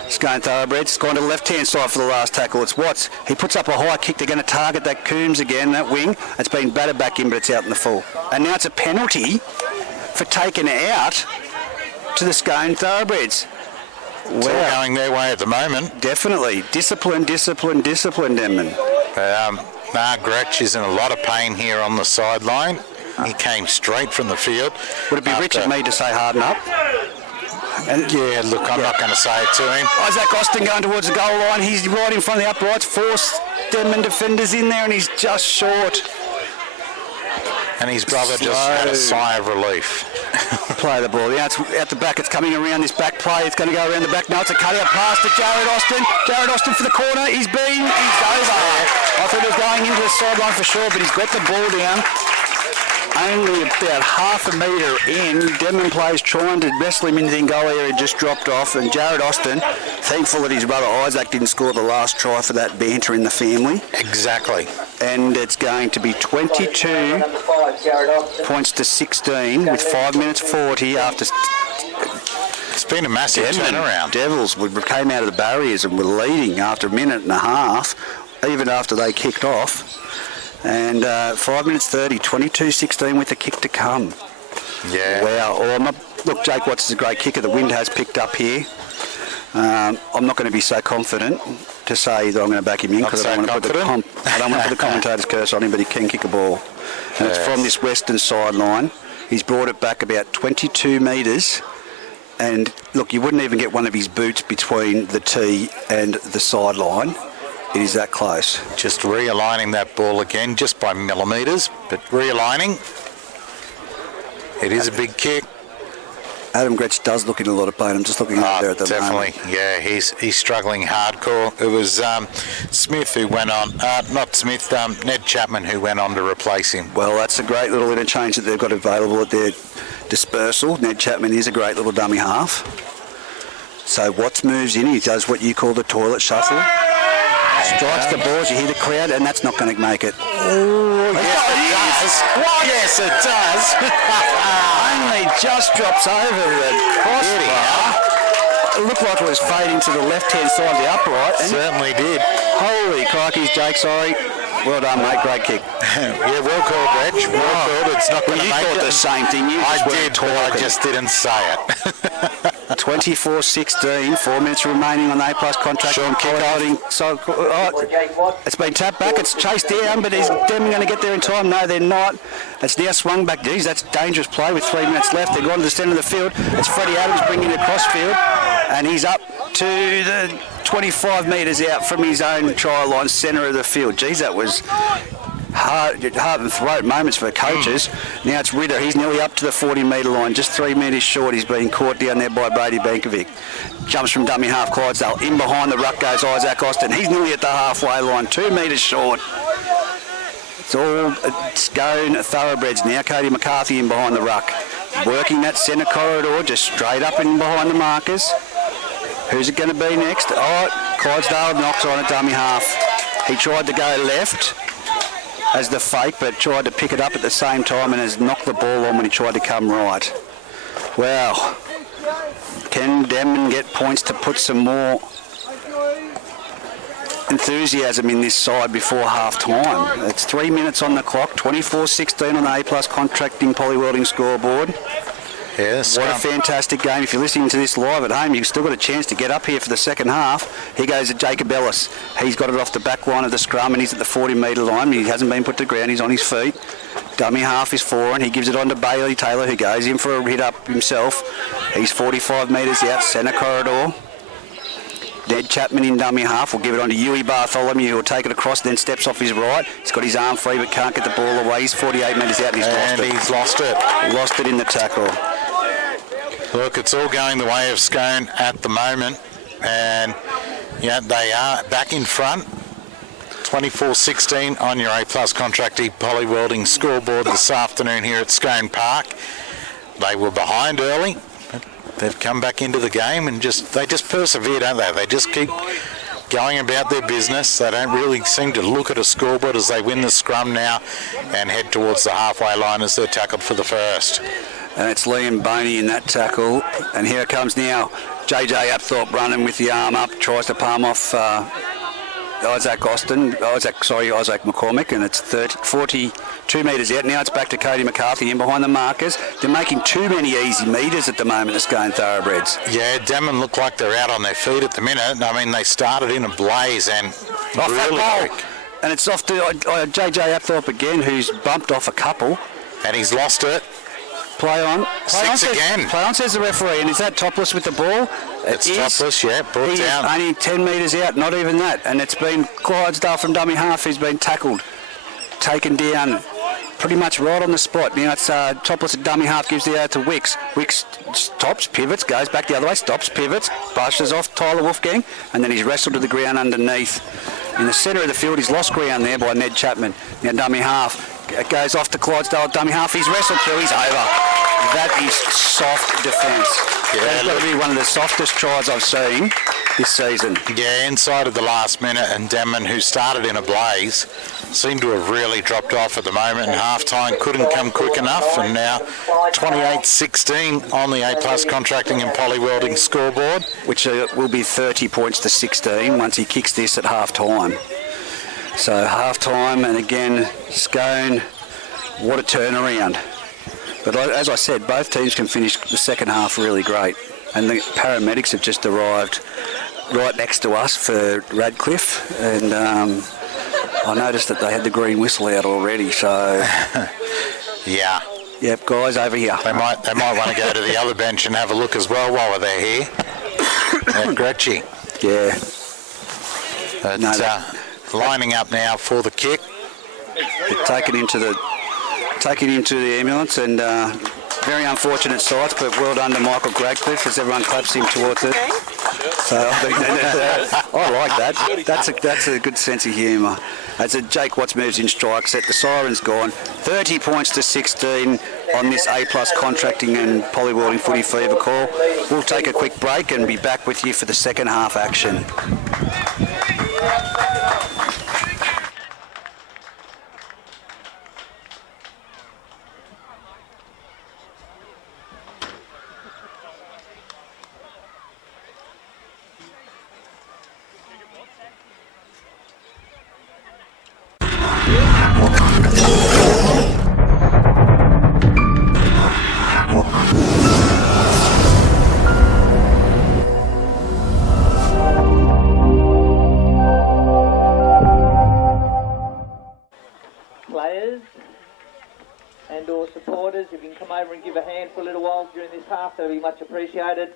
Scone Thoroughbreds. It's gone to the left-hand side for the last tackle. It's Watts. He puts up a high kick. They're going to target that Coombs again, that wing. It's been battered back in, but it's out in the full. And now it's a penalty for taking out to the Scone Thoroughbreds. It's all going their way at the moment. Definitely. Discipline, Denman. Gretsch is in a lot of pain here on the sideline. He came straight from the field. Would it be rich of me to say harden up? And yeah, look, I'm not going to say it to him. Isaac Austin going towards the goal line. He's right in front of the uprights. Forced Denman defenders in there, and he's just short. And his brother just had a sigh of relief. Play the ball. Yeah, it's at the back. It's coming around this back play. It's going to go around the back. Now it's a cut-out pass to Jared Austin. Jared Austin for the corner. He's over. I thought he was going into the sideline for sure, but he's got the ball down. Only about half a metre in. Denman plays trying to wrestle him into the goal area, just dropped off. And Jared Austin, thankful that his brother Isaac didn't score the last try for that banter in the family. Exactly. And it's going to be 22 points to 16 with 5 minutes 40 after. It's been a massive turnaround. Devils came out of the barriers and were leading after a minute and a half, even after they kicked off. And 5 minutes 30, 22-16 with the kick to come. Yeah. Wow. Look, Jake Watts is a great kicker. The wind has picked up here. I'm not going to be so confident to say that I'm going to back him in, because I don't want to put the commentator's curse on him, but he can kick a ball. And it's from this western sideline. He's brought it back about 22 metres. And look, you wouldn't even get one of his boots between the tee and the sideline. It is that close. Just realigning that ball again, just by millimetres, but realigning. It is a big kick. Adam Gretsch does look in a lot of pain. I'm just looking over there at the moment. Definitely, yeah, he's struggling hardcore. It was Smith who went on, not Smith, Ned Chapman who went on to replace him. Well, that's a great little interchange that they've got available at their dispersal. Ned Chapman is a great little dummy half. So Watts moves in. He does what you call the toilet shuffle. Strikes the balls, you hear the crowd, and that's not going to make it. Oh, yes, it does. Only just drops over the crossbar. It looked like it was fading to the left-hand side of the upright. Certainly did. Holy crikeys, Jake, sorry. Well done, mate. Great kick. Yeah, well called, Reg. Well called. It's not going to make it. You thought the same thing. I did, but I just didn't say it. 24-16, 4 minutes remaining on the A+ contract. Sean Kick-Holding. It's been tapped back. It's chased down, but is Denman going to get there in time? No, they're not. It's now swung back. Geez, that's dangerous play with 3 minutes left. They've gone to the centre of the field. It's Freddie Adams bringing it across field, and he's up to the 25 metres out from his own try line, centre of the field. Geez, that was heart and throat moments for coaches. Now it's Ritter. He's nearly up to the 40-metre line, just 3 metres short. He's been caught down there by Brady Bankovic. Jumps from dummy half Clydesdale. In behind the ruck goes Isaac Austin. He's nearly at the halfway line, 2 metres short. It's all Scone Thoroughbreds now. Cody McCarthy in behind the ruck. working that centre corridor, just straight up in behind the markers. Who's it going to be next? Oh, Clydesdale knocks on a dummy half. He tried to go left as the fake, but tried to pick it up at the same time and has knocked the ball on when he tried to come right. Wow. Can Denman get points to put some more enthusiasm in this side before half time? It's 3 minutes on the clock, 24-16 on the A+ Contracting Polywelding scoreboard. Yes. What a fantastic game. If you're listening to this live at home, you've still got a chance to get up here for the second half. Here goes Jacob Ellis. He's got it off the back line of the scrum and he's at the 40-metre line. He hasn't been put to ground. He's on his feet. Dummy half is for and he gives it on to Bailey Taylor, who goes in for a hit up himself. He's 45 metres out, centre corridor. Ned Chapman in dummy half will give it on to Huey Bartholomew, who will take it across, then steps off his right. He's got his arm free but can't get the ball away. He's 48 metres out and he's lost it. Lost it in the tackle. Look, it's all going the way of Scone at the moment, and yeah, they are back in front. 24-16 on your A+ Contracting Polywelding scoreboard this afternoon here at Scone Park. They were behind early. They've come back into the game and they just persevere, don't they? They just keep going about their business. They don't really seem to look at a scoreboard as they win the scrum now and head towards the halfway line as they're tackled for the first. And it's Liam Boney in that tackle. And here it comes now. JJ Apthorpe running with the arm up, tries to palm off Isaac McCormick, and it's 42 metres out. Now it's back to Cody McCarthy in behind the markers. They're making too many easy metres at the moment, the Scone Thoroughbreds. Yeah, Denman look like they're out on their feet at the minute. I mean, they started in a blaze and off really that ball. And it's off to JJ Apthorpe again, who's bumped off a couple. And he's lost it. Play on. Play on, says the referee. And is that topless with the ball? It's topless, yeah. Brought down. Only 10 metres out, not even that. And it's been Clydesdale from dummy half who's been tackled, taken down pretty much right on the spot. Now it's topless at dummy half, gives the out to Wicks. Wicks stops, pivots, goes back the other way, stops, pivots, brushes off Tyler Wolfgang, and then he's wrestled to the ground underneath. In the centre of the field, he's lost ground there by Ned Chapman. Now dummy half. It goes off to Clydesdale at dummy half. He's wrestled through. He's over. That is soft defence. Yeah, that's got to be one of the softest tries I've seen this season. Yeah, inside of the last minute, and Denman, who started in a blaze, seemed to have really dropped off at the moment. And half-time couldn't come quick enough. And now 28-16 on the A+ Contracting and Polywelding scoreboard. Which will be 30 points to 16 once he kicks this at half-time. So half-time, and again, Scone, what a turnaround. But as I said, both teams can finish the second half really great. And the paramedics have just arrived right next to us for Radcliffe. And I noticed that they had the green whistle out already, so... Yeah. Yep, guys, over here. They might want to go to the other bench and have a look as well while they're here. Gretchy. Yeah. But, lining up now for the kick. Take it into the ambulance, and very unfortunate sights, but well done to Michael Radcliffe as everyone claps him towards it. So I like that. That's a good sense of humour. As Jake Watts moves in strike set, the siren's gone. 30 points to 16 on this A+ Contracting and Polywelding Footy Fever call. We'll take a quick break and be back with you for the second half action. Players and or supporters, if you can come over and give a hand for a little while during this half, that'll be much appreciated.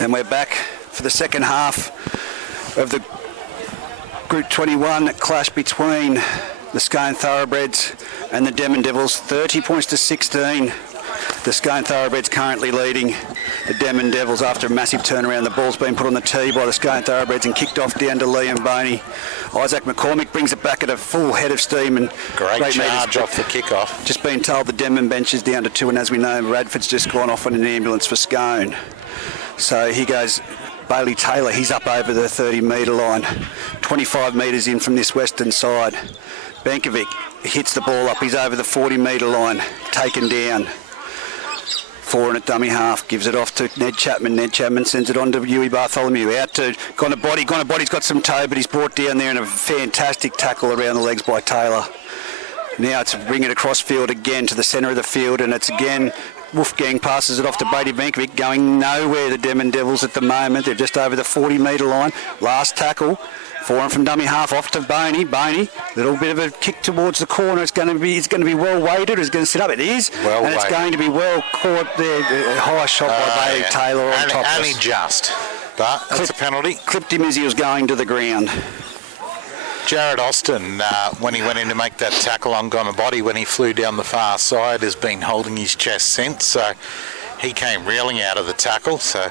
And we're back for the second half of the Group 21 clash between the Scone Thoroughbreds and the Denman Devils, 30 points to 16. The Scone Thoroughbreds currently leading the Denman Devils after a massive turnaround. The ball's been put on the tee by the Scone Thoroughbreds and kicked off down to Liam Boney. Isaac McCormick brings it back at a full head of steam and great charge off the kickoff. Just been told the Denman bench is down to 2, and as we know, Radford's just gone off on an ambulance for Scone. So here goes Bailey Taylor. He's up over the 30-metre line, 25 metres in from this western side. Bankovic hits the ball up. He's over the 40-metre line, taken down. 4 and a dummy half, gives it off to Ned Chapman. Ned Chapman sends it on to Huey Bartholomew. Out to Gonabody. Gonabody's got some toe, but he's brought down there in a fantastic tackle around the legs by Taylor. Now it's bring it across field again to the centre of the field, and it's again Wolfgang passes it off to Brady Bankovic, going nowhere, the Denman Devils at the moment. They're just over the 40-metre line. Last tackle. 4 from dummy half off to Boney. Boney, little bit of a kick towards the corner. It's going to be well weighted. It's going to sit up. It is, well and weighted. It's going to be well caught there. High shot by Bailey Taylor on top. Only just, but that's a penalty. Clipped him as he was going to the ground. Jared Austin, when he went in to make that tackle on Gonabody, when he flew down the far side, has been holding his chest since. So he came reeling out of the tackle. So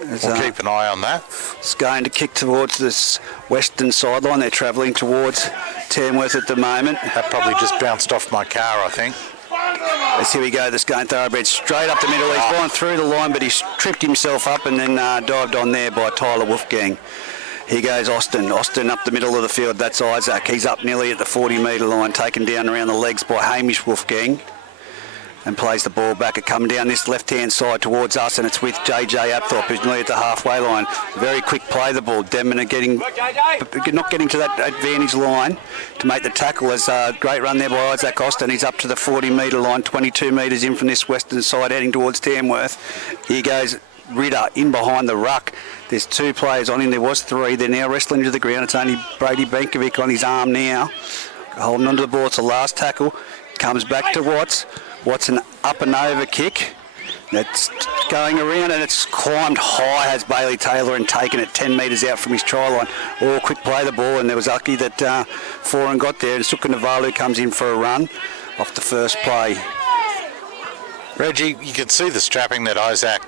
we'll keep an eye on that. It's going to kick towards this western sideline. They're travelling towards Tamworth at the moment. That probably just bounced off my car, I think. As here we go, the Scone Thoroughbred straight up the middle. He's gone through the line, but he's tripped himself up and then dived on there by Tyler Wolfgang. Here goes Austin. Austin up the middle of the field. That's Isaac. He's up nearly at the 40-metre line, taken down around the legs by Hamish Wolfgang. And plays the ball back. It come down this left-hand side towards us, and it's with JJ Apthorpe, who's nearly at the halfway line. Very quick play the ball. Denman are not getting to that advantage line to make the tackle. There's a great run there by Isaac Austin. He's up to the 40-metre line, 22 metres in from this western side, heading towards Tamworth. Here goes Ritter in behind the ruck. There's 2 players on him. There was 3. They're now wrestling to the ground. It's only Brady Bankovic on his arm now, holding onto the ball. It's the last tackle. Comes back to Watts. Watts an up and over kick. That's going around and it's climbed high, has Bailey Taylor, and taken it 10 metres out from his try line. All quick play the ball, and there was lucky that Foran got there, and Suka Navalu comes in for a run off the first play. Reggie, you can see the strapping that Isaac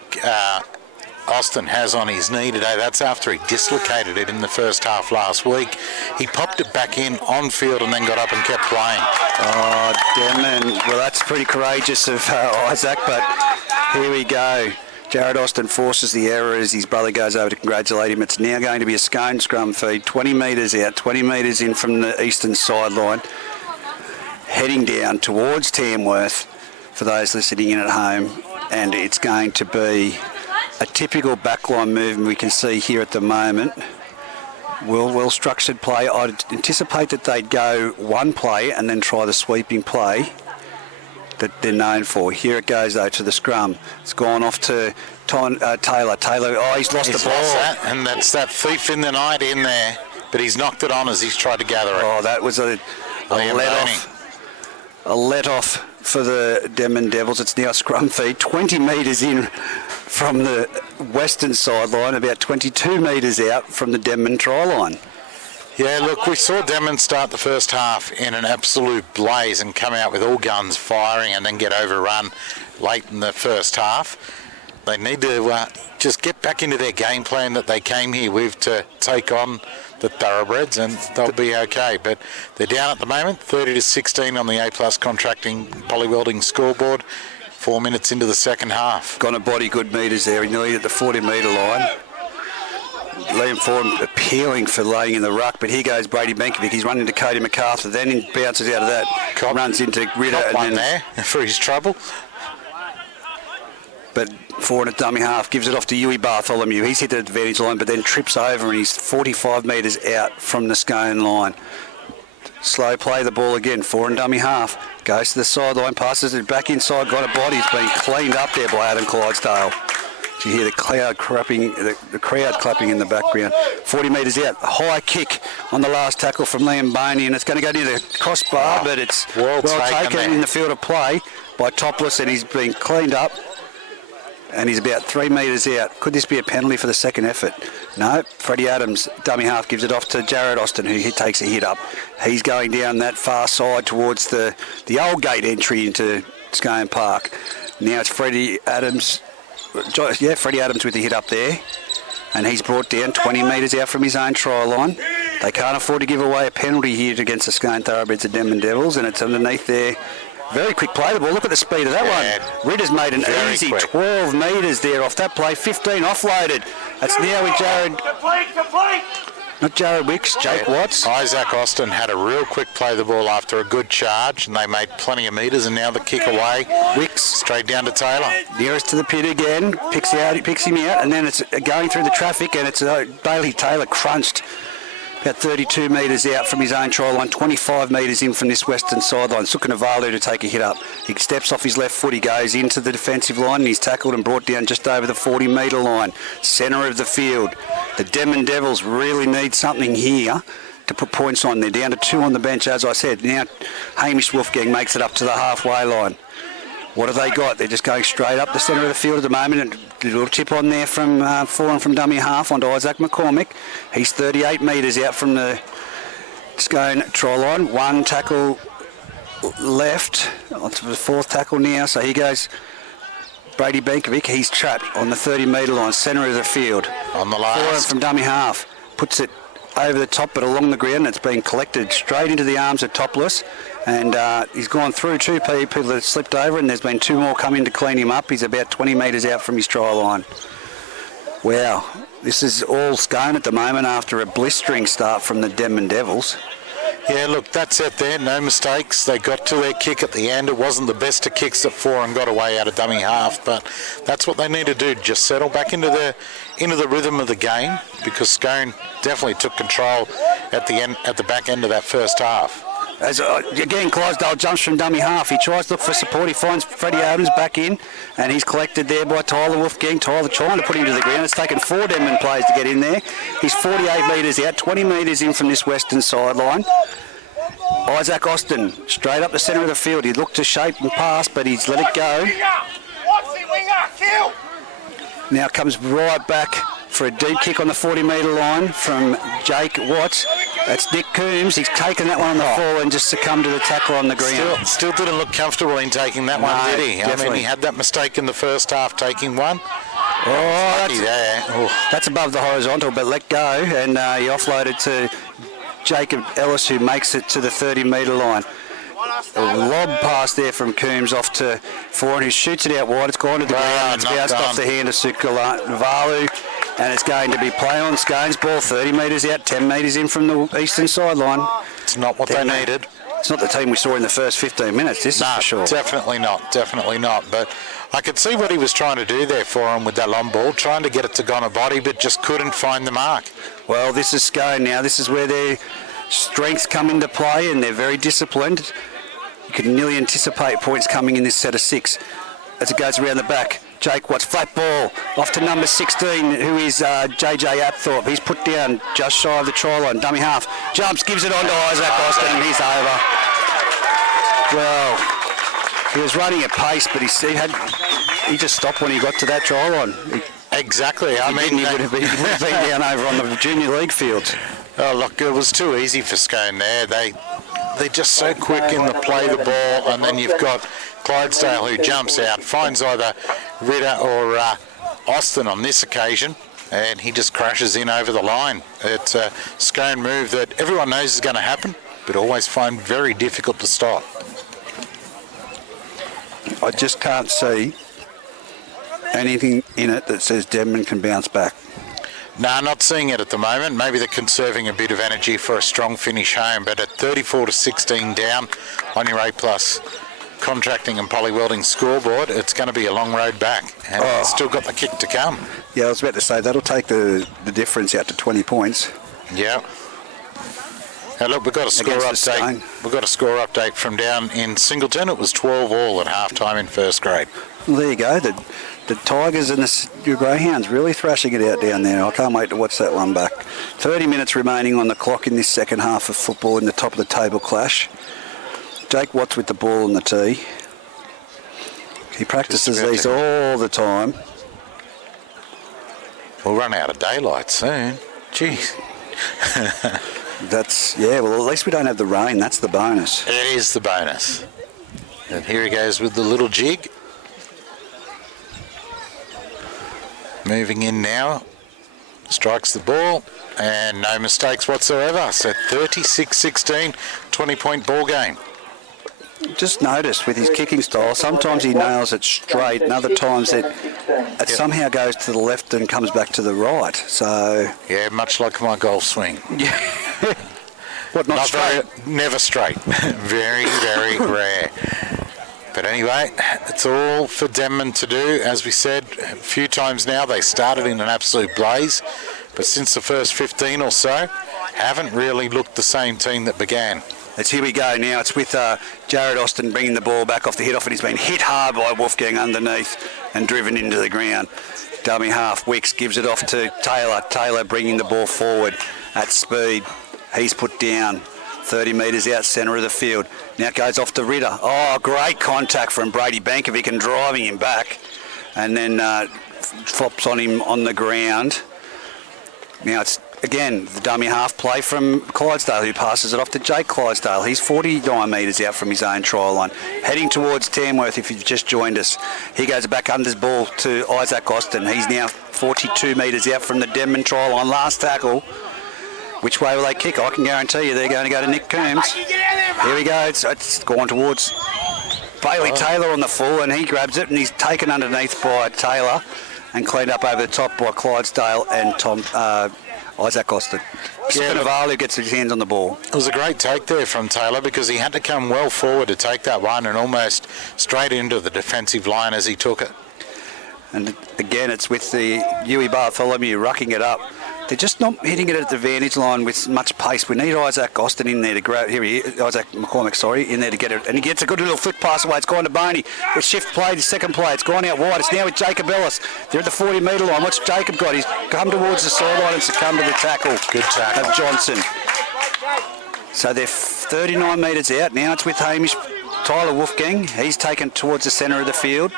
Austin has on his knee today. That's after he dislocated it in the first half last week. He popped it back in on field and then got up and kept playing. Oh, Denman. Well, that's pretty courageous of Isaac, but here we go. Jared Austin forces the error as his brother goes over to congratulate him. It's now going to be a Scone scrum feed, 20 metres out, 20 metres in from the eastern sideline, heading down towards Tamworth for those listening in at home, and it's going to be a typical backline movement we can see here at the moment. Well-structured play. I'd anticipate that they'd go one play and then try the sweeping play that they're known for. Here it goes, though, to the scrum. It's gone off to Taylor. Taylor, he's lost the ball. That, and that's that thief in the night in there, but he's knocked it on as he's tried to gather it. Oh, that was a let-off for the Denman Devils. It's now scrum feed, 20 metres in from the western sideline, about 22 metres out from the Denman try line. Yeah, look, we saw Denman start the first half in an absolute blaze and come out with all guns firing and then get overrun late in the first half. They need to just get back into their game plan that they came here with to take on the Thoroughbreds, and they'll be okay. But they're down at the moment, 30-16 on the A+ Contracting Polywelding scoreboard. 4 minutes into the second half. Got a body good metres there. He's nearly at the 40-metre line. Liam Ford appealing for laying in the ruck, but here goes Brady Bankovic. He's running to Cody MacArthur, then he bounces out of that, runs into Ritter. And one there for his trouble. But Ford at dummy half gives it off to Huey Bartholomew. He's hit the advantage line, but then trips over and he's 45 metres out from the Scone line. Slow play the ball again. Ford and dummy half. Goes to the sideline, passes it back inside, got a body. It's been cleaned up there by Adam Clydesdale. You hear the crowd clapping in the background. 40 metres out, a high kick on the last tackle from Liam Boney, and it's going to go near the crossbar, but it's well taken in the field of play by Topless, and he's been cleaned up. and he's about 3 metres out. Could this be a penalty for the second effort? No. Freddie Adams, dummy half, gives it off to Jared Austin, who takes a hit up. He's going down that far side towards the old gate entry into Scone Park. Now it's Freddie Adams. Yeah, Freddie Adams with the hit up there. And he's brought down 20 metres out from his own try line. They can't afford to give away a penalty here against the Scone Thoroughbreds of Denman Devils, and it's underneath there. Very quick play the ball. Look at the speed of that one. Ritter's made an easy quick. 12 metres there off that play. 15 offloaded. That's now with Jared. Complete. Not Jared Wicks, Jake Watts. Isaac Austin had a real quick play the ball after a good charge, and they made plenty of metres, and now the kick away. Wicks straight down to Taylor. Nearest to the pit again. Picks him out, and then it's going through the traffic, and it's Bailey Taylor crunched. About 32 metres out from his own try line, 25 metres in from this western sideline. Sukanavalu to take a hit up. He steps off his left foot, he goes into the defensive line, and he's tackled and brought down just over the 40 metre line. Centre of the field. The Denman Devils really need something here to put points on. They're down to 2 on the bench, as I said. Now Hamish Wolfgang makes it up to the halfway line. What have they got? They're just going straight up the centre of the field at the moment. And a little tip on there from falling from dummy half onto Isaac McCormick. He's 38 metres out from the Scone try line. One tackle left. Onto the fourth tackle now. So here goes Brady Benkovic. He's trapped on the 30 metre line, centre of the field. On the last. Falling from dummy half. Puts it over the top but along the ground. It's been collected straight into the arms of Topless. And he's gone through 2 people that slipped over, and there's been 2 more coming to clean him up. He's about 20 metres out from his try line. Wow, this is all Scone at the moment after a blistering start from the Denman Devils. Yeah, look, that's it there. No mistakes. They got to their kick at the end. It wasn't the best of kicks at 4 and got away out of dummy half, but that's what they need to do. Just settle back into the rhythm of the game, because Scone definitely took control at the back end of that first half. As again, Clydesdale jumps from dummy half. He tries to look for support. He finds Freddie Adams back in, and he's collected there by Tyler Wolfgang. Tyler trying to put him to the ground. It's taken 4 Denman players to get in there. He's 48 metres out, 20 metres in from this western sideline. Isaac Austin, straight up the centre of the field. He looked to shape and pass, but he's let it go. Now comes right back for a deep kick on the 40 metre line from Jake Watts. That's Nick Coombs. He's taken that one on the fall and just succumbed to the tackle on the ground. Still didn't look comfortable in taking that one, did he? Definitely. I mean, he had that mistake in the first half taking one. That's above the horizontal, but let go, and he offloaded to Jacob Ellis, who makes it to the 30 metre line. A lob pass there from Coombs off to Foran, who shoots it out wide. It's gone to the ground. It's bounced off the hand of Sukanavalu, and it's going to be play on. Scone's ball, 30 metres out, 10 metres in from the eastern sideline. It's not what they needed. It's not the team we saw in the first 15 minutes, this is for sure. Definitely not. But I could see what he was trying to do there for him with that long ball, trying to get it to go on a body, but just couldn't find the mark. Well, this is Scone now. This is where their strengths come into play, and they're very disciplined. You can nearly anticipate points coming in this set of 6 as it goes around the back. Jake Watts, flat ball, off to number 16, who is JJ Apthorpe. He's put down just shy of the try line, dummy half. Jumps, gives it on to Isaac Austin, and he's over. Well, he was running at pace, but he just stopped when he got to that try line. Exactly. He would have been down over on the junior league field. Oh, look, it was too easy for Scone there. They're just so quick in the play the ball, and then you've got Clydesdale who jumps out, finds either Ritter or Austin on this occasion, and he just crashes in over the line. It's a Scone move that everyone knows is going to happen, but always find very difficult to stop. I just can't see anything in it that says Denman can bounce back. No, not seeing it at the moment. Maybe they're conserving a bit of energy for a strong finish home, but at 34-16 down on your A+ contracting and poly welding scoreboard, it's going to be a long road back, and it's still got the kick to come. Yeah, I was about to say that'll take the difference out to 20 points. Yeah. Now look, we've got a score update. We've got a score update from down in Singleton. It was 12-all at half-time in first grade. Well, there you go. The Tigers and the Greyhounds really thrashing it out down there. I can't wait to watch that one back. 30 minutes remaining on the clock in this second half of football in the top of the table clash. Jake Watts with the ball on the tee. He practices these all the time. We'll run out of daylight soon. Jeez. Well, at least we don't have the rain. That's the bonus. It is the bonus. And here he goes with the little jig. Moving in now. Strikes the ball. And no mistakes whatsoever. So 36-16, 20-point ball game. Just noticed with his kicking style, sometimes he nails it straight, and other times it somehow goes to the left and comes back to the right. So yeah, much like my golf swing. Yeah. What, not straight? Never straight. Very, very rare. But anyway, it's all for Denman to do. As we said a few times now, they started in an absolute blaze, but since the first 15 or so, haven't really looked the same team that began. Here we go now. It's with Jared Austin bringing the ball back off the hit-off, and he's been hit hard by Wolfgang underneath and driven into the ground. Dummy half. Wicks gives it off to Taylor. Taylor bringing the ball forward at speed. He's put down 30 metres out centre of the field. Now it goes off to Ritter. Oh, great contact from Brady Bankovic and driving him back. And then flops on him on the ground. Now it's, again, the dummy half play from Clydesdale, who passes it off to Jake Clydesdale. He's 49 metres out from his own try line. Heading towards Tamworth, if you've just joined us. He goes back under his ball to Isaac Austin. He's now 42 metres out from the Denman try line. Last tackle. Which way will they kick? I can guarantee you they're going to go to Nick Coombs. Here we go. It's gone towards Bailey Taylor on the full, and he grabs it, and he's taken underneath by Taylor and cleaned up over the top by Clydesdale and Isaac Austin. Spinavalu gets his hands on the ball. It was a great take there from Taylor because he had to come well forward to take that one and almost straight into the defensive line as he took it. And again, it's with the Huey Bartholomew rucking it up. They're just not hitting it at the vantage line with much pace. We need Isaac Austin in there to grab. Here he is, Isaac McCormick, in there to get it. And he gets a good little flick pass away. It's gone to Boney. The shift play, the second play. It's gone out wide. It's now with Jacob Ellis. They're at the 40-metre line. What's Jacob got? He's come towards the sideline and succumbed to the tackle. Good tackle. Of Johnson. So they're 39 metres out. Now it's with Hamish Tyler Wolfgang. He's taken towards the centre of the field.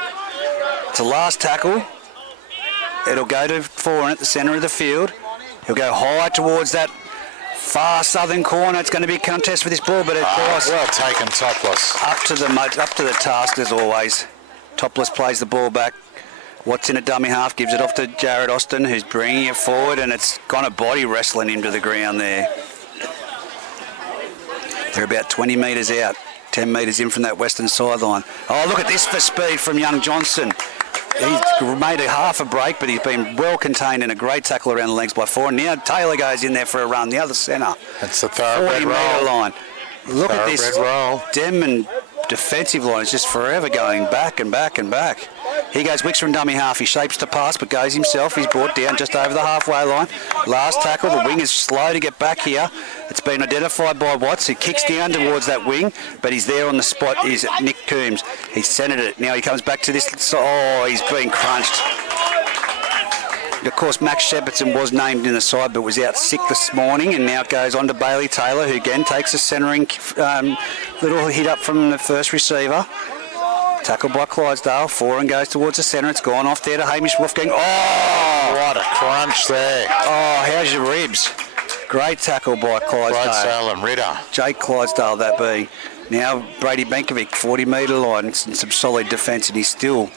It's the last tackle. It'll go to Foran at the centre of the field. He'll go high towards that far southern corner. It's going to be a contest for this ball, but well taken, Topless. Up to the task as always. Topless plays the ball back. What's in a dummy half gives it off to Jared Austin, who's bringing it forward, and it's gone a body wrestling him to the ground there. They're about 20 metres out, 10 metres in from that western sideline. Oh, look at this for speed from young Johnson. He's made a half a break, but he's been well contained in a great tackle around the legs by Four. Now Taylor goes in there for a run, the other centre. That's the thoroughbred 40-metre line. Look at this roll. Denman defensive line is just forever going back and back and back. He goes Wicks from dummy half. He shapes the pass, but goes himself. He's brought down just over the halfway line. Last tackle. The wing is slow to get back here. It's been identified by Watts, who kicks down towards that wing, but he's there on the spot is Nick Coombs. He's centred it. Now he comes back to this. Oh, he's been crunched. Of course, Max Shepardson was named in the side, but was out sick this morning, and now it goes on to Bailey Taylor, who again takes a centering little hit up from the first receiver. Tackled by Clydesdale. Foran goes towards the centre. It's gone off there to Hamish Wolfgang. Oh! What a crunch there. Oh, how's your ribs? Great tackle by Clydesdale and Ritter. Jake Clydesdale, that being. Now Brady Bankovic, 40-metre line, and some solid defence, and he's still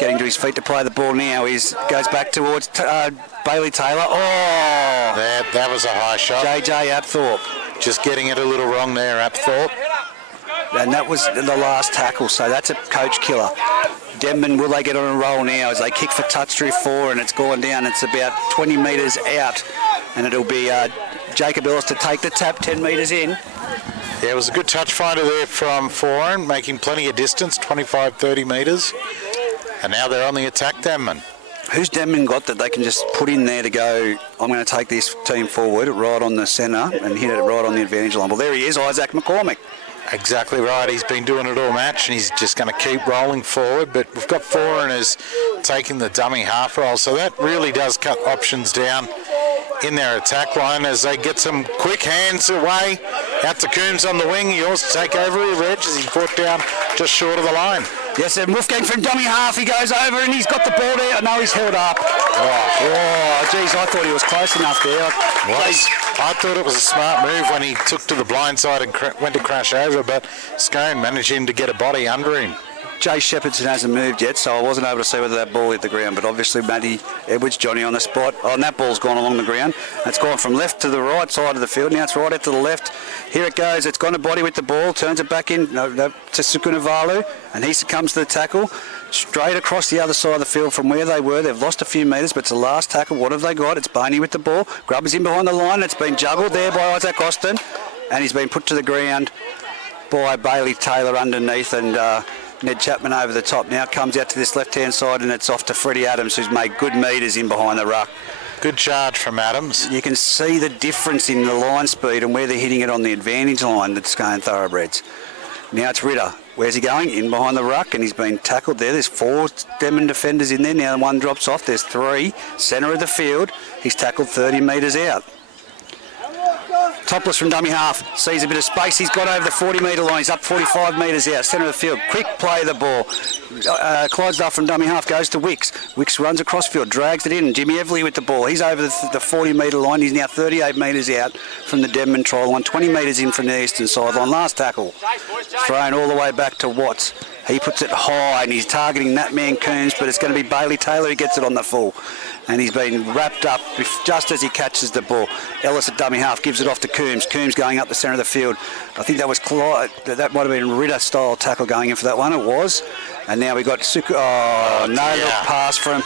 getting to his feet to play the ball now. He goes back towards Bailey Taylor. Oh! That was a high shot. JJ Apthorpe. Just getting it a little wrong there, Apthorpe. And that was the last tackle, so that's a coach killer. Denman, will they get on a roll now as they kick for touch through Four, and it's gone down. It's about 20 metres out, and it'll be Jacob Ellis to take the tap 10 metres in. Yeah, it was a good touch finder there from Foran, making plenty of distance, 25, 30 metres. And now they're on the attack, Denman. Who's Denman got that they can just put in there to go, I'm going to take this team forward right on the centre and hit it right on the advantage line? Well, there he is, Isaac McCormick. Exactly right. He's been doing it all match, and he's just going to keep rolling forward. But we've got foreigners taking the dummy half roll, so that really does cut options down in their attack line as they get some quick hands away. Out to Coombs on the wing. He wants to take over the edge as he's brought down just short of the line. Yes, and Wolfgang from dummy half. He goes over and he's got the ball there. No, he's held up. Oh, geez, I thought he was close enough there. I thought it was a smart move when he took to the blind side and went to crash over, but Scone managed him to get a body under him. Jay Shepherdson hasn't moved yet, so I wasn't able to see whether that ball hit the ground, but obviously Matty Edwards, Johnny on the spot. Oh, and that ball's gone along the ground. It's gone from left to the right side of the field. Now it's right out to the left. Here it goes. It's gone to body with the ball, turns it back in to Sukunavalu, and he succumbs to the tackle. Straight across the other side of the field from where they were. They've lost a few metres, but it's the last tackle. What have they got? It's Boney with the ball. Grubber's in behind the line. It's been juggled there by Isaac Austin, and he's been put to the ground by Bailey Taylor underneath, and Ned Chapman over the top. Now comes out to this left-hand side, and it's off to Freddie Adams, who's made good metres in behind the ruck. Good charge from Adams. You can see the difference in the line speed and where they're hitting it on the advantage line, the Scone Thoroughbreds. Now it's Ritter. Where's he going? In behind the ruck, and he's been tackled there. There's 4 Denman defenders in there. Now one drops off. There's 3. Centre of the field. He's tackled 30 metres out. Topless from dummy half, sees a bit of space. He's got over the 40-metre line. He's up 45 metres out, centre of the field. Quick play of the ball. Clydesdale from dummy half goes to Wicks. Wicks runs across field, drags it in. Jimmy Everly with the ball. He's over the 40-metre line. He's now 38 metres out from the Denman try line, 20 metres in from the eastern sideline. Last tackle. Thrown all the way back to Watts. He puts it high and he's targeting that man Coombs, but it's going to be Bailey Taylor who gets it on the full. And he's been wrapped up just as he catches the ball. Ellis at dummy half gives it off to Coombs. Coombs going up the centre of the field. I think that was Clyde. That might have been Ritter-style tackle going in for that one. It was. And now we got look pass from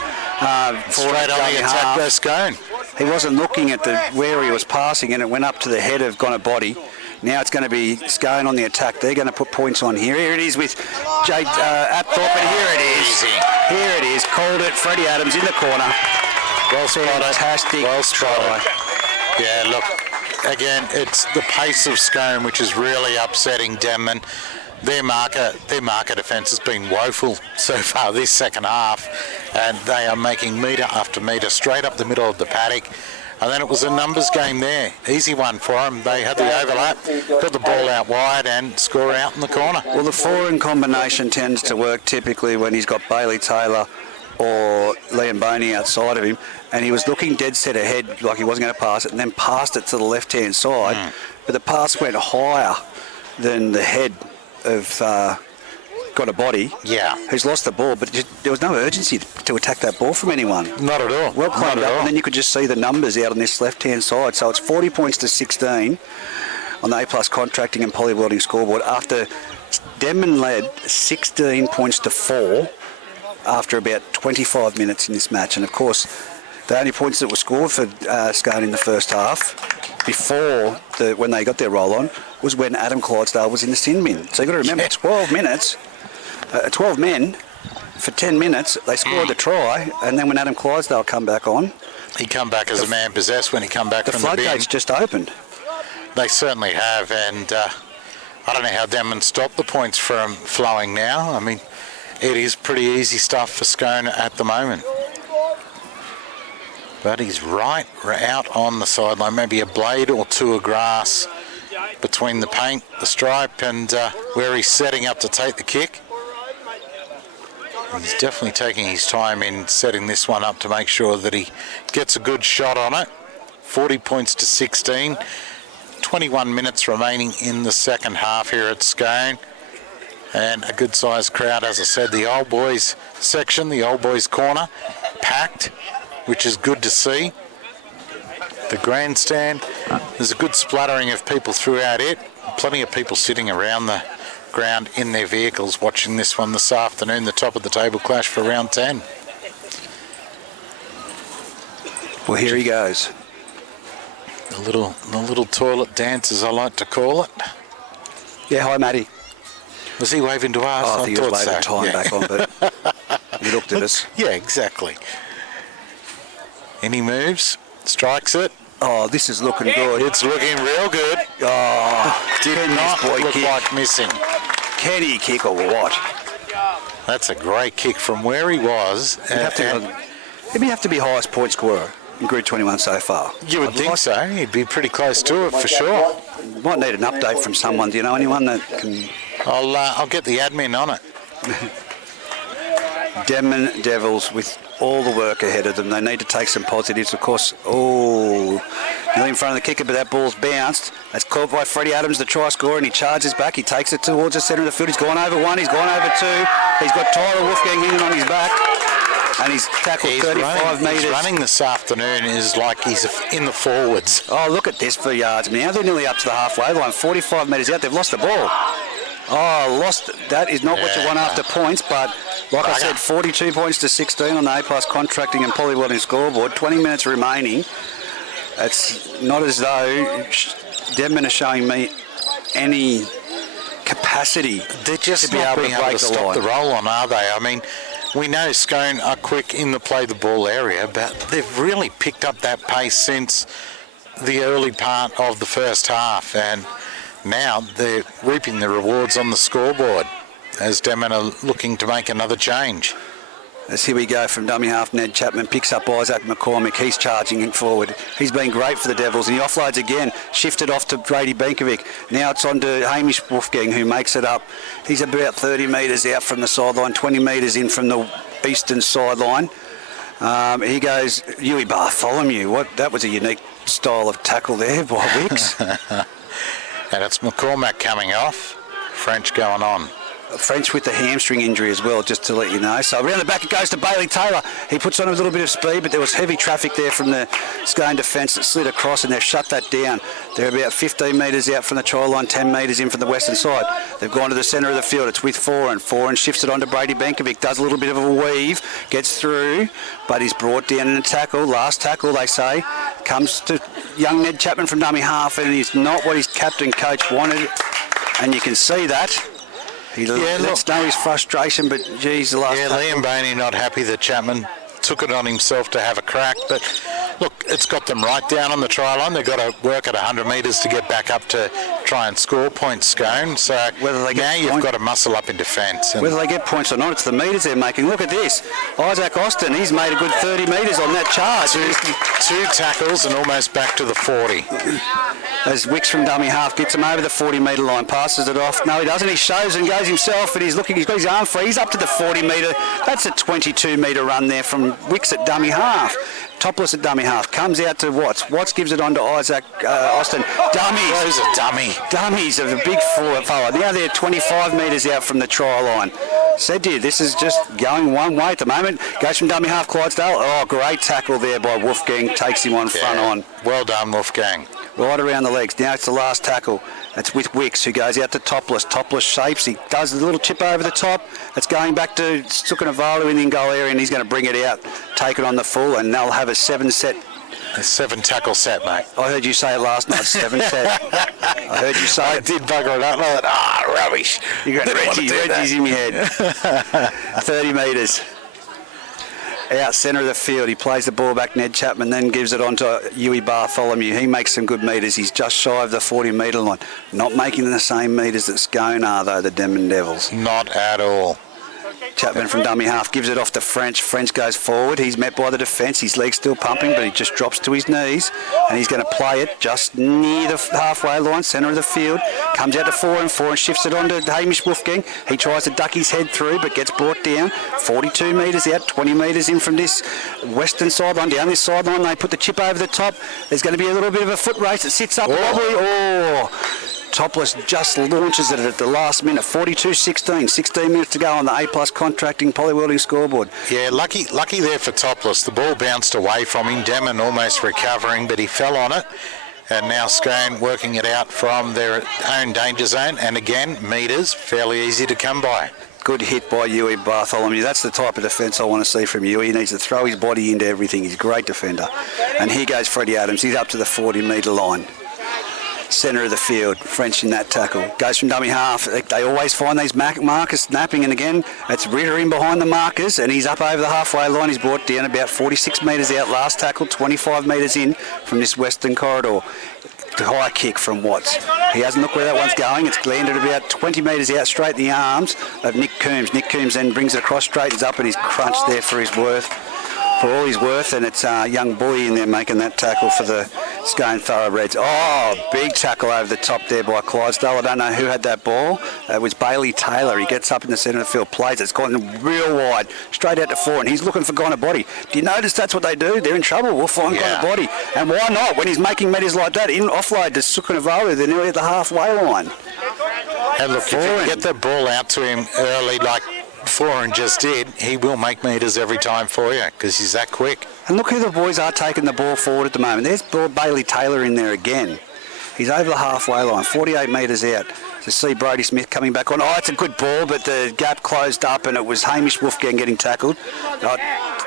straight on the attack by Scone. He wasn't looking at where he was passing, and it went up to the head of Gonabody. Now it's going to be Scone on the attack. They're going to put points on here. Here it is with Jade Apthorpe, and here it is. Easy. Here it is. Called it. Freddie Adams in the corner. Well spotted. Fantastic. Well spotted. Yeah, look, again, it's the pace of Scone which is really upsetting Denman. Their marker defence has been woeful so far this second half, and they are making metre after metre straight up the middle of the paddock. And then it was a numbers game there. Easy one for them. They had the overlap, got the ball out wide and score out in the corner. Well, the 4 in combination tends to work typically when he's got Bailey Taylor or Liam Boney outside of him, and he was looking dead set ahead like he wasn't going to pass it, and then passed it to the left-hand side. But the pass went higher than the head of Gonabody, who's lost the ball, but there was no urgency to attack that ball from anyone. Not at all. Well played up, and then you could just see the numbers out on this left-hand side. So it's 40 points to 16 on the A+ contracting and poly welding scoreboard after Denman led 16 points to 4 after about 25 minutes in this match. And of course, the only points that were scored for Scone in the first half before when they got their roll on was when Adam Clydesdale was in the sin bin. So you've got to remember, 12 minutes, 12 men for 10 minutes, they scored the try, and then when Adam Clydesdale come back on, he come back as a man possessed when he come back from the bin. The floodgates just opened. They certainly have, and I don't know how Denman stopped the points from flowing now. I mean, it is pretty easy stuff for Scone at the moment. But he's right out on the sideline, maybe a blade or 2 of grass between the paint, the stripe, and where he's setting up to take the kick. He's definitely taking his time in setting this one up to make sure that he gets a good shot on it. 40 points to 16. 21 minutes remaining in the second half here at Scone. And a good-sized crowd, as I said, the old boys section, the old boys corner, packed, which is good to see. The grandstand, there's a good splattering of people throughout it. Plenty of people sitting around the ground in their vehicles watching this one this afternoon, the top of the table clash for round 10. Well, here he goes. The little toilet dance, as I like to call it. Yeah, hi, Matty. Was he waving to us? Oh, I think he was waving time back on, but he looked at us. Yeah, exactly. Any moves? Strikes it. Oh, this is looking good. It's looking real good. Oh, did not look like missing. Can he kick or what? That's a great kick from where he was. He'd have to be highest point scorer in Group 21 so far. You would think so. He'd be pretty close to it for sure. Might need an update from someone. Do you know anyone that can... I'll get the admin on it. Denman Devils with all the work ahead of them. They need to take some positives, of course. Oh, nearly in front of the kicker, but that ball's bounced. That's caught by Freddie Adams, the try scorer, and he charges back. He takes it towards the centre of the field. He's gone over one, he's gone over two. He's got Tyler Wolfgang hanging on his back, and he's tackled 35 metres. He's running this afternoon is like he's in the forwards. Oh, look at this for yards. Now they're nearly up to the halfway line, 45 metres out. They've lost the ball. Oh, lost. That is not what you want after points, but like I said, 42 points to 16 on the A+ contracting and Polywelling scoreboard. 20 minutes remaining. It's not as though Denman are showing me any capacity. They're just not being able to stop the roll on, are they? I mean, we know Scone are quick in the play the ball area, but they've really picked up that pace since the early part of the first half, and now they're reaping the rewards on the scoreboard as Denman are looking to make another change. As here we go from dummy half, Ned Chapman picks up Isaac McCormick. He's charging forward. He's been great for the Devils, and he offloads again, shifted off to Brady Benkovic. Now it's on to Hamish Wolfgang, who makes it up. He's about 30 metres out from the sideline, 20 metres in from the eastern sideline. He goes, Huey Bartholomew. That was a unique style of tackle there by Wicks. And it's McCormack coming off, French going on. French with the hamstring injury as well, just to let you know. So around the back it goes to Bailey Taylor. He puts on a little bit of speed, but there was heavy traffic there from the Scone defence that slid across, and they've shut that down. They're about 15 metres out from the try line, 10 metres in from the western side. They've gone to the centre of the field. It's with Foran shifts it on to Brady Benkovic, does a little bit of a weave, gets through, but he's brought down in a tackle. Last tackle, they say, comes to young Ned Chapman from dummy half, and he's not what his captain coach wanted, and you can see that. He lets know his frustration, but geez, the last... Yeah, Liam Boney not happy that Chapman took it on himself to have a crack, but look, it's got them right down on the try line. They've got to work at 100 metres to get back up to try and score points, Scone. So now you've got to muscle up in defence. Whether they get points or not, it's the metres they're making. Look at this. Isaac Austin, he's made a good 30 metres on that charge. Two tackles and almost back to the 40. As Wicks from dummy half gets him over the 40 metre line, passes it off. No, he doesn't. He shows and goes himself, and he's got his arm free. He's up to the 40 metre. That's a 22 metre run there from Wicks at dummy half. Topless at dummy half. Comes out to Watts. Watts gives it on to Isaac Austin. Dummies. Those are dummy. Dummies of a big forward. Now they're 25 metres out from the try line. Said to you, this is just going one way at the moment. Goes from dummy half, Clydesdale. Oh, great tackle there by Wolfgang. Takes him on front on. Well done, Wolfgang. Right around the legs. Now it's the last tackle. It's with Wicks, who goes out to Topless. Topless shapes. He does a little chip over the top. It's going back to Sukanavalu in the in-goal area, and he's going to bring it out, take it on the full, and they'll have a 7-set. A 7-tackle set, mate. I heard you say it last night, 7-set. I heard you say I it. did bugger it up. I thought, rubbish. You got Reggie's in your head. 30 metres. Out centre of the field, he plays the ball back. Ned Chapman then gives it on to Huey Bartholomew. He makes some good metres. He's just shy of the 40 metre line. Not making the same metres that Scone are, though, the Denman Devils. Not at all. Chapman from dummy half gives it off to French. French goes forward. He's met by the defence. His leg's still pumping, but he just drops to his knees, and he's going to play it just near the halfway line, centre of the field. Comes out to 4 and shifts it on to Hamish Wolfgang. He tries to duck his head through, but gets brought down. 42 metres out, 20 metres in from this western sideline. Down this sideline, they put the chip over the top. There's going to be a little bit of a foot race. It sits up wobbly. Topless just launches it at the last minute. 42-16. 16 minutes to go on the A+ contracting Polywelling scoreboard. Yeah, lucky there for Topless. The ball bounced away from him. Denman almost recovering, but he fell on it. And now Scone working it out from their own danger zone. And again, metres, fairly easy to come by. Good hit by Huey Bartholomew. That's the type of defence I want to see from Huey. He needs to throw his body into everything. He's a great defender. And here goes Freddie Adams. He's up to the 40 metre line. Centre of the field, French in that tackle. Goes from dummy half. They always find these markers snapping, and again, it's Ritter in behind the markers, and he's up over the halfway line. He's brought down about 46 metres out. Last tackle, 25 metres in from this western corridor. The high kick from Watts. He hasn't looked where that one's going. It's landed about 20 metres out, straight in the arms of Nick Coombs. Nick Coombs then brings it across, straightens up, and he's crunched there for all his worth. And it's young Boy in there making that tackle for the Scone Thoroughbreds. Oh, big tackle over the top there by Clydesdale. I don't know who had that ball. It was Bailey Taylor. He gets up in the centre of the field, plays. It's gone real wide, straight out to 4, and he's looking for Gone Body. Do you notice that's what they do? They're in trouble. We'll find Gone Body. And why not? When he's making meters like that, in offload to Sukunavalu, they're nearly at the halfway line. And look, if you get the ball out to him early, like Foran just did, he will make meters every time for you because he's that quick. And look who the boys are taking the ball forward at the moment. There's Bailey Taylor in there again. He's over the halfway line, 48 metres out. To see Brodie Smith coming back on. Oh, it's a good ball, but the gap closed up and it was Hamish Wolfgang getting tackled.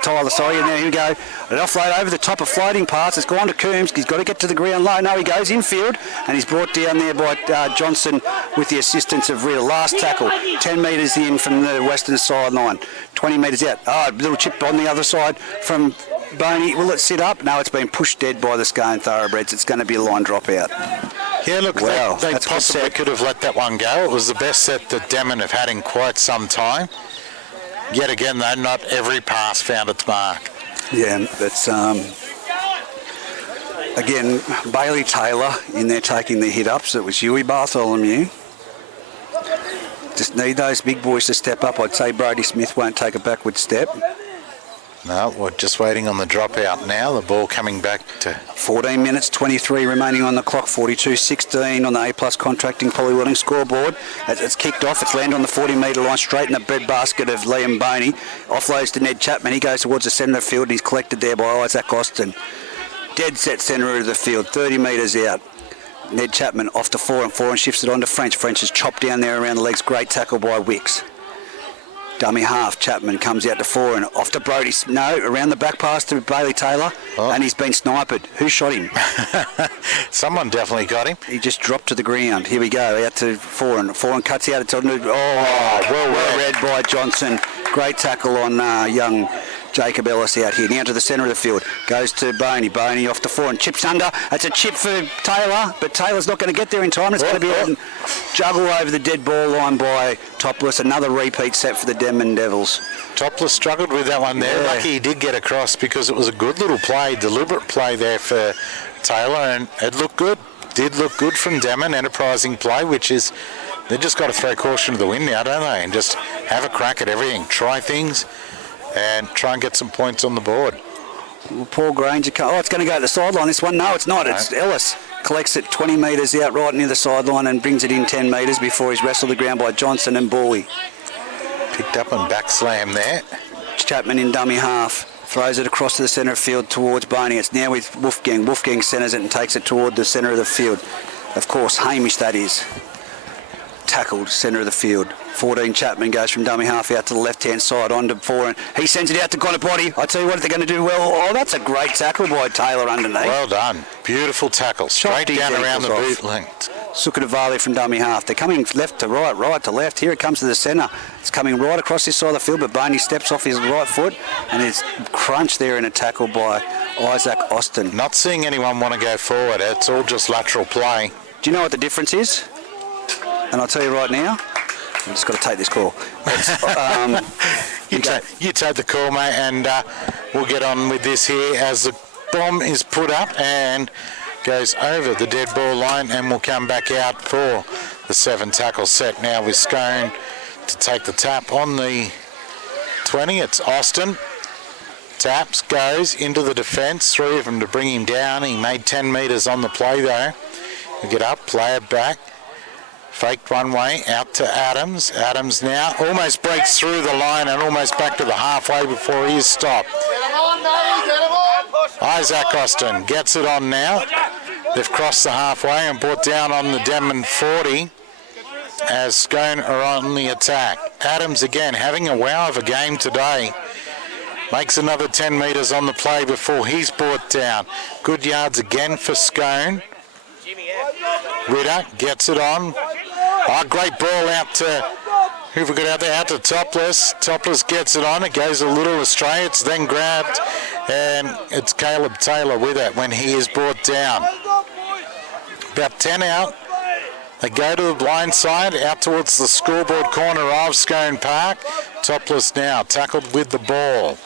Tyler, sorry, and there we go. An offload over the top of floating pass. It's gone to Coombs. He's got to get to the ground low. No, he goes infield, and he's brought down there by Johnson with the assistance of Riddle. Last tackle, 10 metres in from the western sideline, 20 metres out. Oh, little chip on the other side from Boney. Will it sit up? No, it's been pushed dead by the Scone Thoroughbreds. It's going to be a line drop out. Yeah, look, wow, they possibly could have let that one go. It was the best set that Denman have had in quite some time. Yet again, though, not every pass found its mark. Yeah, that's again Bailey Taylor in there taking the hit ups. It was Huey Bartholomew. Just need those big boys to step up. I'd say Brodie Smith won't take a backward step. No, we're just waiting on the dropout now. The ball coming back to 14 minutes, 23 remaining on the clock, 42-16 on the A-Plus Contracting Polywheeling scoreboard. It's kicked off, it's landed on the 40-metre line, straight in the bread basket of Liam Boney. Offloads to Ned Chapman, he goes towards the centre of the field and he's collected there by Isaac Austin. Dead set centre of the field, 30 metres out. Ned Chapman off to 4 and shifts it on to French. French is chopped down there around the legs, great tackle by Wicks. Dummy half, Chapman comes out to 4 and off to Brodie. No, around the back pass to Bailey Taylor, and he's been sniped. Who shot him? Someone definitely got him. He just dropped to the ground. Here we go, out to 4 and cuts out. It's on. Well read by Johnson. Great tackle on young Jacob Ellis out here. Now to the centre of the field. Goes to Boney. Boney off to 4 and chips under. It's a chip for Taylor, but Taylor's not going to get there in time. It's going to be a juggle over the dead ball line by Topless. Another repeat set for the Denman Devils. Topless struggled with that one there. Yeah. Lucky he did get across because it was a good little play, deliberate play there for Taylor, and it looked good. Did look good from Denman, enterprising play, which is they've just got to throw caution to the wind now, don't they? And just have a crack at everything. Try things and try and get some points on the board. Well, Paul Granger, it's going to go to the sideline, this one. No, it's not. No. It's Ellis. Collects it 20 metres out right near the sideline and brings it in 10 metres before he's wrestled the ground by Johnson and Bowie. Picked up and back slam there. Chapman in dummy half. Throws it across to the centre of field towards Boney. It's now with Wolfgang. Wolfgang centres it and takes it toward the centre of the field. Of course, Hamish, that is. Tackled centre of the field. 14 Chapman goes from dummy half out to the left-hand side on to 4 and he sends it out to Gonabody. I tell you what, they're going to do well. Oh, that's a great tackle by Taylor underneath. Well done. Beautiful tackle. Straight down around the boot length. Sukunavalu from dummy half. They're coming left to right, right to left. Here it comes to the centre. It's coming right across this side of the field, but Boney steps off his right foot and is crunched there in a tackle by Isaac Austin. Not seeing anyone want to go forward. It's all just lateral play. Do you know what the difference is? And I'll tell you right now, I've just got to take this call. You take the call, mate, and we'll get on with this here as the bomb is put up and goes over the dead ball line, and we'll come back out for the 7 tackle set now with Scone to take the tap on the 20. It's Austin. Taps, goes into the defence, 3 of them to bring him down. He made 10 metres on the play though. We get up, play it back. Faked one way, out to Adams. Adams now almost breaks through the line and almost back to the halfway before he is stopped. Isaac Austin gets it on now. They've crossed the halfway and brought down on the Denman 40 as Scone are on the attack. Adams again having a wow of a game today. Makes another 10 metres on the play before he's brought down. Good yards again for Scone. Ritter gets it on. Oh, great ball out to, who have we got out there? Out to Topless. Topless gets it on. It goes a little astray. It's then grabbed, and it's Caleb Taylor with it when he is brought down. About 10 out. They go to the blind side, out towards the scoreboard corner of Scone Park. Topless now, tackled with the ball.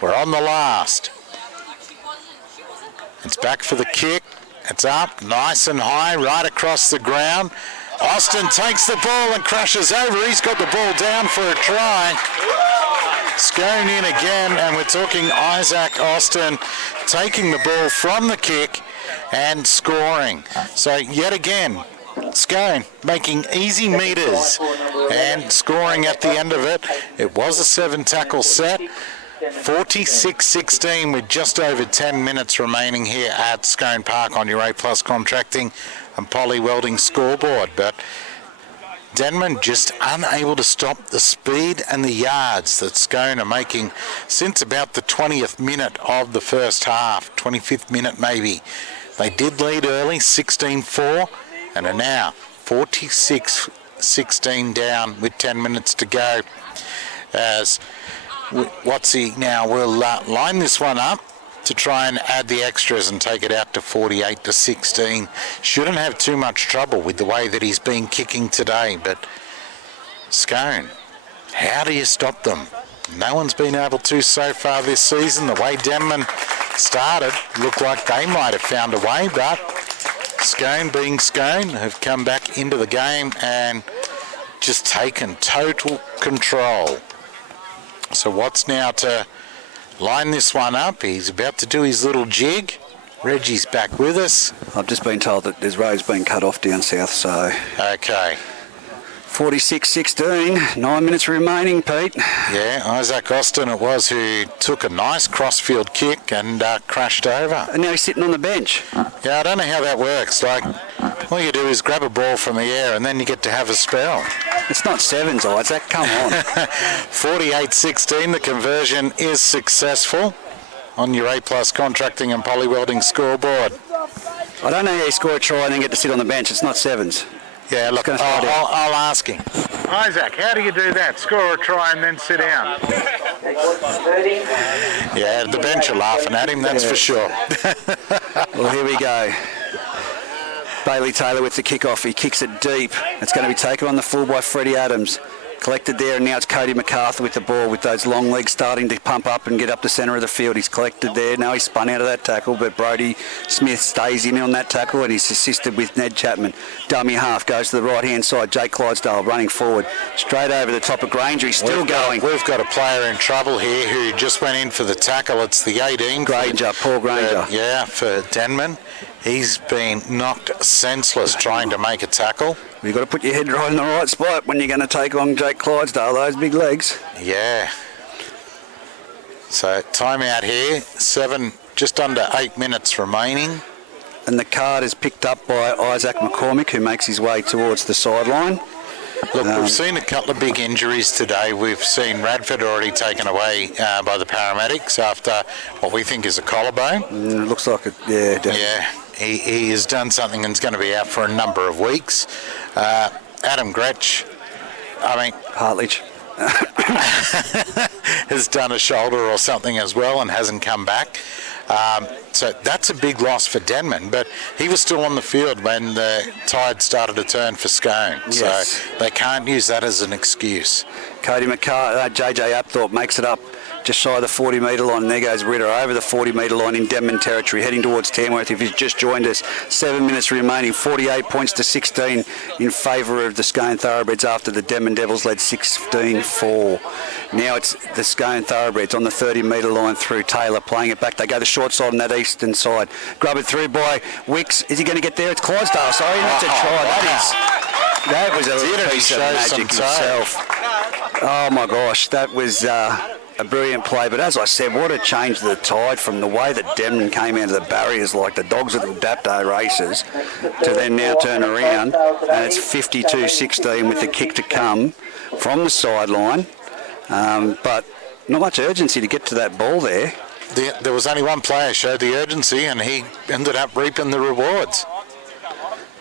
We're on the last. It's back for the kick. It's up, nice and high, right across the ground. Austin takes the ball and crashes over. He's got the ball down for a try. Scone in again, and we're talking Isaac Austin taking the ball from the kick and scoring. So yet again, Scone making easy meters and scoring at the end of it. It was a 7-tackle set. 46-16 with just over 10 minutes remaining here at Scone Park on your A+ Contracting and Poly Welding scoreboard. But Denman just unable to stop the speed and the yards that Scone are making since about the 20th minute of the first half, 25th minute maybe. They did lead early, 16-4, and are now 46-16 down with 10 minutes to go. As Watsy now will line this one up to try and add the extras and take it out to 48-16. Shouldn't have too much trouble with the way that he's been kicking today, but Scone, how do you stop them? No one's been able to so far this season. The way Denman started, looked like they might have found a way, but Scone being Scone have come back into the game and just taken total control. So Watts now to line this one up. He's about to do his little jig. Reggie's back with us. I've just been told that there's roads being cut off down south, so... Okay. 46-16, 9 minutes remaining, Pete. Yeah, Isaac Austin it was who took a nice crossfield kick and crashed over. And now he's sitting on the bench. Yeah, I don't know how that works. Like, all you do is grab a ball from the air and then you get to have a spell. It's not sevens, Isaac, come on. 48-16, the conversion is successful on your A+ Contracting and Poly Welding scoreboard. I don't know how you score a try and then get to sit on the bench. It's not sevens. Yeah, look, I'll ask him. Isaac, how do you do that? Score a try and then sit down? Yeah, the bench are laughing at him, that's for sure. Well, here we go. Bailey Taylor with the kick-off. He kicks it deep. It's going to be taken on the full by Freddie Adams. Collected there, and now it's Cody MacArthur with the ball with those long legs starting to pump up and get up the centre of the field. He's collected there. Now he's spun out of that tackle, but Brodie Smith stays in on that tackle and he's assisted with Ned Chapman. Dummy half goes to the right-hand side. Jake Clydesdale running forward. Straight over the top of Granger. He's still going. We've got a player in trouble here who just went in for the tackle. It's the 18. Granger, Paul Granger. Yeah, for Denman. He's been knocked senseless trying to make a tackle. You've got to put your head right in the right spot when you're going to take on Jake Clydesdale, those big legs. Yeah. So timeout here, just under 8 minutes remaining. And the card is picked up by Isaac McCormick, who makes his way towards the sideline. Look, we've seen a couple of big injuries today. We've seen Radford already taken away by the paramedics after what we think is a collarbone. It looks like it, yeah, definitely. Yeah, he has done something and is going to be out for a number of weeks. Adam Gretsch, Hartledge. has done a shoulder or something as well and hasn't come back. So that's a big loss for Denman, but he was still on the field when the tide started to turn for Scone. Yes. So they can't use that as an excuse. Cody McCarthy, JJ Apthorpe makes it up just shy of the 40-metre line, and there goes Ritter over the 40-metre line in Denman territory, heading towards Tamworth. If he's just joined us, 7 minutes remaining, 48 points to 16 in favour of the Scone Thoroughbreds after the Denman Devils led 16-4. Now it's the Scone Thoroughbreds on the 30-metre line through Taylor, playing it back. They go the short side on that eastern side. Grub it through by Wicks. Is he going to get there? It's Clydesdale, sorry, that's a try. That was a little piece of magic itself. Oh my gosh, that was a brilliant play, but as I said, what a change to the tide from the way that Denman came out of the barriers like the dogs at the Dapto races to then now turn around, and it's 52-16 with the kick to come from the sideline, but not much urgency to get to that ball there. There was only one player showed the urgency and he ended up reaping the rewards.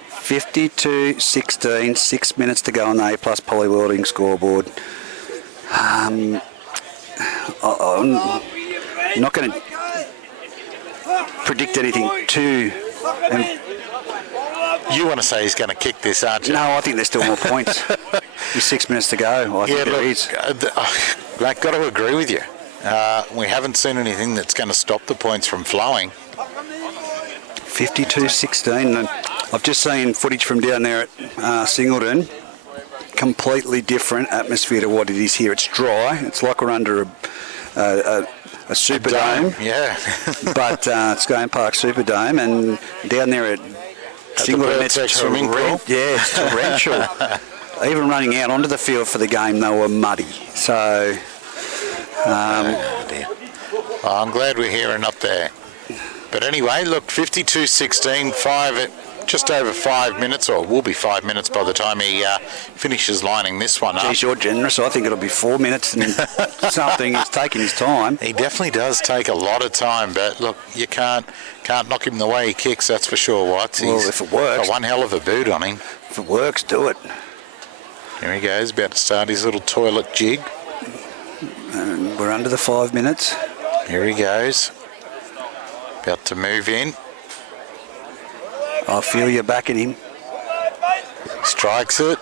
52-16, 6 minutes to go on the A+ Poly Welding scoreboard. I'm not going to predict anything too. You want to say he's going to kick this, aren't you? No, I think there's still more points. There's 6 minutes to go. I think there is. I've got to agree with you. We haven't seen anything that's going to stop the points from flowing. 52-16. And I've just seen footage from down there at Singleton. Completely different atmosphere to what it is here. It's dry. It's like we're under a Superdome. Yeah. But Scone Park Superdome, and down there at Singleton, it's swimming pool. Yeah, it's torrential. Even running out onto the field for the game, they were muddy. So, dear. Well, I'm glad we're here and not there. But anyway, look, 52-16, just over 5 minutes, or will be 5 minutes by the time he finishes lining this one up. Geez, you're generous. I think it'll be 4 minutes and something. He's taking his time. He definitely does take a lot of time, but look, you can't knock him the way he kicks, that's for sure, Watts. Well, if it works. Got one hell of a boot on him. If it works, do it. Here he goes, about to start his little toilet jig. And we're under the 5 minutes. Here he goes. About to move in. I feel you backing him. Strikes it.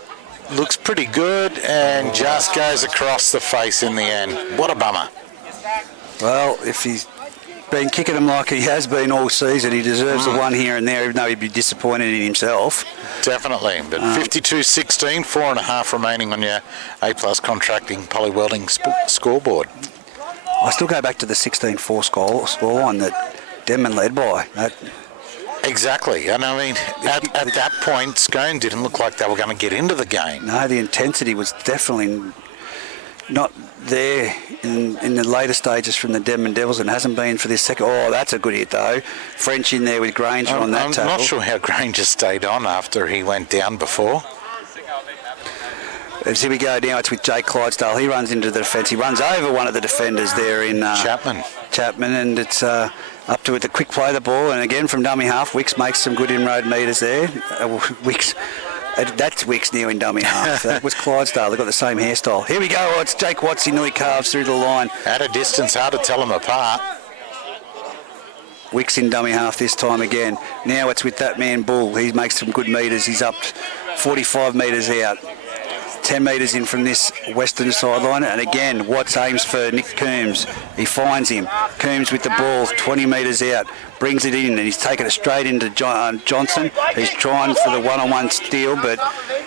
Looks pretty good and just goes across the face in the end. What a bummer. Well, if he's been kicking him like he has been all season, he deserves the one here and there, even though he'd be disappointed in himself. Definitely. But 52-16, 4.5 remaining on your A+ contracting poly-welding scoreboard. I still go back to the 16-4 scoreline that Denman led by. Exactly. And I mean, at that point, Scone didn't look like they were going to get into the game. No, the intensity was definitely not there in the later stages from the Denman Devils, and hasn't been for this second. Oh, that's a good hit, though. French in there with Granger on that tackle. I'm not sure how Granger stayed on after he went down before. As here we go now, it's with Jake Clydesdale. He runs into the defence. He runs over one of the defenders there in Chapman, and it's up to it, the quick play of the ball, and again from dummy half, Wicks makes some good inroad meters there. That's Wicks now in dummy half. That was Clydesdale. They've got the same hairstyle. Here we go. Oh, it's Jake Watts. He nearly carves through the line. At a distance, hard to tell them apart. Wicks in dummy half this time again. Now it's with that man Bull. He makes some good meters. He's up 45 metres out. 10 metres in from this western sideline, and again Watts aims for Nick Coombs. He finds him. Coombs with the ball 20 metres out, brings it in, and he's taken it straight into Johnson. He's trying for the one-on-one steal, but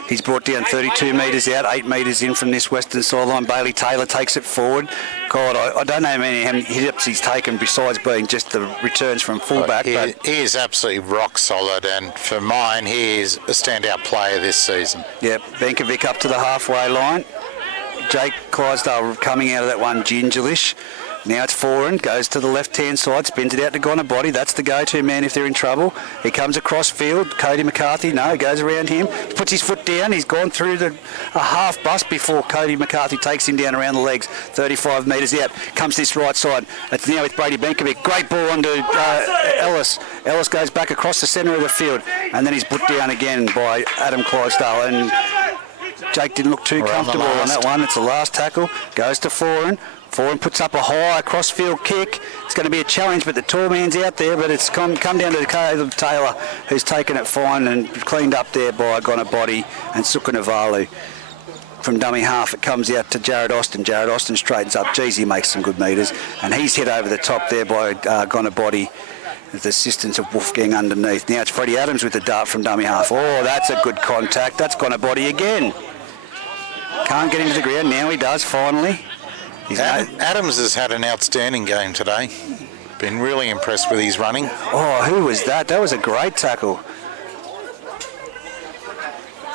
he's brought down 32 metres out, 8 metres in from this western sideline. Bailey Taylor takes it forward. God, I don't know how many hit-ups he's taken besides being just the returns from fullback. He is absolutely rock solid, and for mine, he is a standout player this season. Yep, Benkovic up to the halfway line. Jake Clydesdale coming out of that one gingerlish. Now it's Foran, goes to the left-hand side, spins it out to Gonabody. That's the go-to man if they're in trouble. He comes across field. Cody McCarthy, goes around him. Puts his foot down. He's gone through a half bust before Cody McCarthy takes him down around the legs. 35 metres out. Comes this right side. It's now with Brady Benkovic. Great ball onto Ellis. Ellis goes back across the centre of the field. And then he's put down again by Adam Clydesdale. And Jake didn't look too comfortable on that one. It's the last tackle. Goes to Foran. Foran puts up a high cross-field kick. It's going to be a challenge, but the tall man's out there, but it's come down to Caleb Taylor, who's taken it fine and cleaned up there by Gonabody and Sukanavalu. From dummy half, it comes out to Jared Austin. Jared Austin straightens up. Geez, he makes some good metres. And he's hit over the top there by Gonabody with the assistance of Wolfgang underneath. Now it's Freddie Adams with the dart from dummy half. Oh, that's a good contact. That's Gonabody again. Can't get into the ground. Now he does, finally. Adams has had an outstanding game today. Been really impressed with his running. Oh, who was that? That was a great tackle.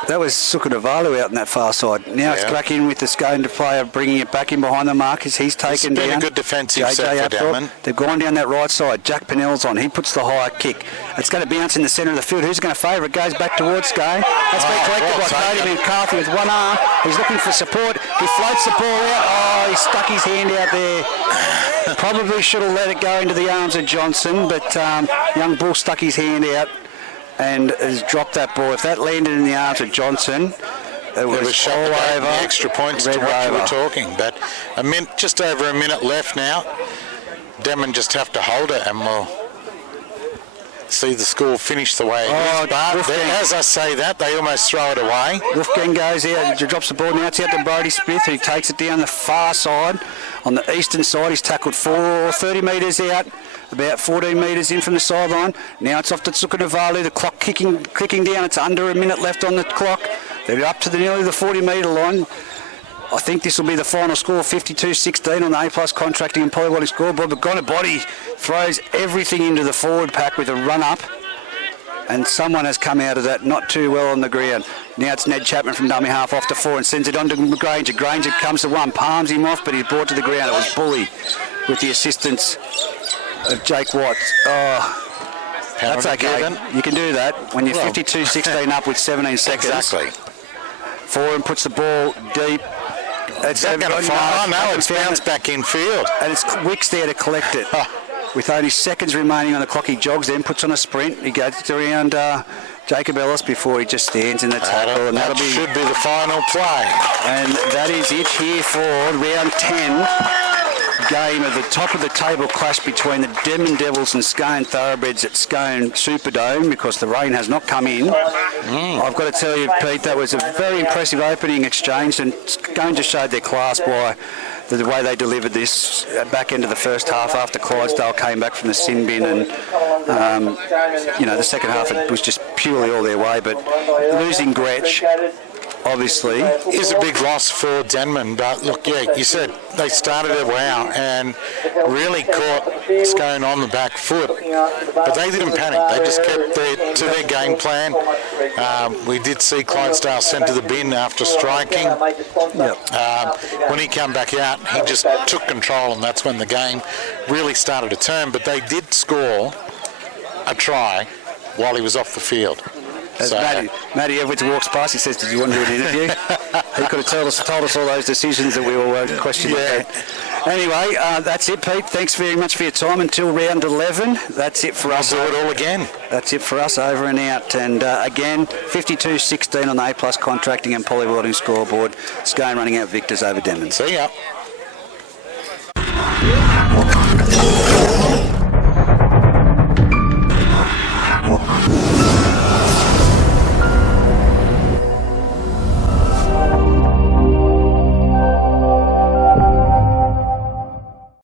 That was Sukanavalu out on that far side. Now it's back in with the Scone player, bringing it back in behind the mark as he's taken down. It's been a good defensive set for Denman. They've gone down that right side. Jack Pinnell's on. He puts the higher kick. It's going to bounce in the centre of the field. Who's going to favour it? Goes back towards Scone. That's been collected by Cody McCarthy with one arm. He's looking for support. He floats the ball out. Oh, he stuck his hand out there. Probably should have let it go into the arms of Johnson, but young Bull stuck his hand out and has dropped that ball. If that landed in the arms of Johnson, it was all over. The extra points to what you were talking. But just over a minute left now. Denman just have to hold it, and we'll see the score finish the way it is. But as I say that, they almost throw it away. Wolfgang goes out, drops the ball. Now it's out to Brody Smith, who takes it down the far side. On the eastern side, he's tackled 30 metres out. about 14 metres in from the sideline. Now it's off to Tsukunavalu. The clock clicking down. It's under a minute left on the clock. They're up to nearly the 40-metre line. I think this will be the final score, 52-16 on the A+ contracting and polyvolley scoreboard. But Gonabody throws everything into the forward pack with a run-up. And someone has come out of that not too well on the ground. Now it's Ned Chapman from dummy half off to 4 and sends it on to Granger. Granger comes to 1, palms him off, but he's brought to the ground. It was Bully with the assistance of Jake Watts. Oh, that's okay. Given. You can do that when you're 52-16 up with 17 seconds. Exactly. Foran puts the ball deep. It's going to fire. Oh, no, it's bounced back in field. And it's Wicks there to collect it. With only seconds remaining on the clock, he jogs then, puts on a sprint. He goes around Jacob Ellis before he just stands in the tackle. And that should be the final play. And that is it here for round 10 game of the top of the table clash between the Denman Devils and Scone Thoroughbreds at Scone Superdome, because the rain has not come in. I've got to tell you, Pete, that was a very impressive opening exchange, and Scone just showed their class by the way they delivered this back end of the first half after Clydesdale came back from the sin bin, and the second half it was just purely all their way. But losing Gretsch obviously is a big loss for Denman. But look, yeah, you said they started it well and really caught Scone on the back foot, but they didn't panic. They just kept to their game plan. We did see Clydesdale sent to the bin after striking. When he came back out, he just took control, and that's when the game really started to turn. But they did score a try while he was off the field. As Matty Edwards walks past, he says, "Did you want to do an interview?" He could have told us all those decisions that we were questioning. Yeah. Anyway, that's it, Pete. Thanks very much for your time until round 11. That's it for us. I'll do it all again. That's it for us, over and out. And again, 52-16 on the A+ contracting and polywelding scoreboard. Scone running out victors over Denman. See ya.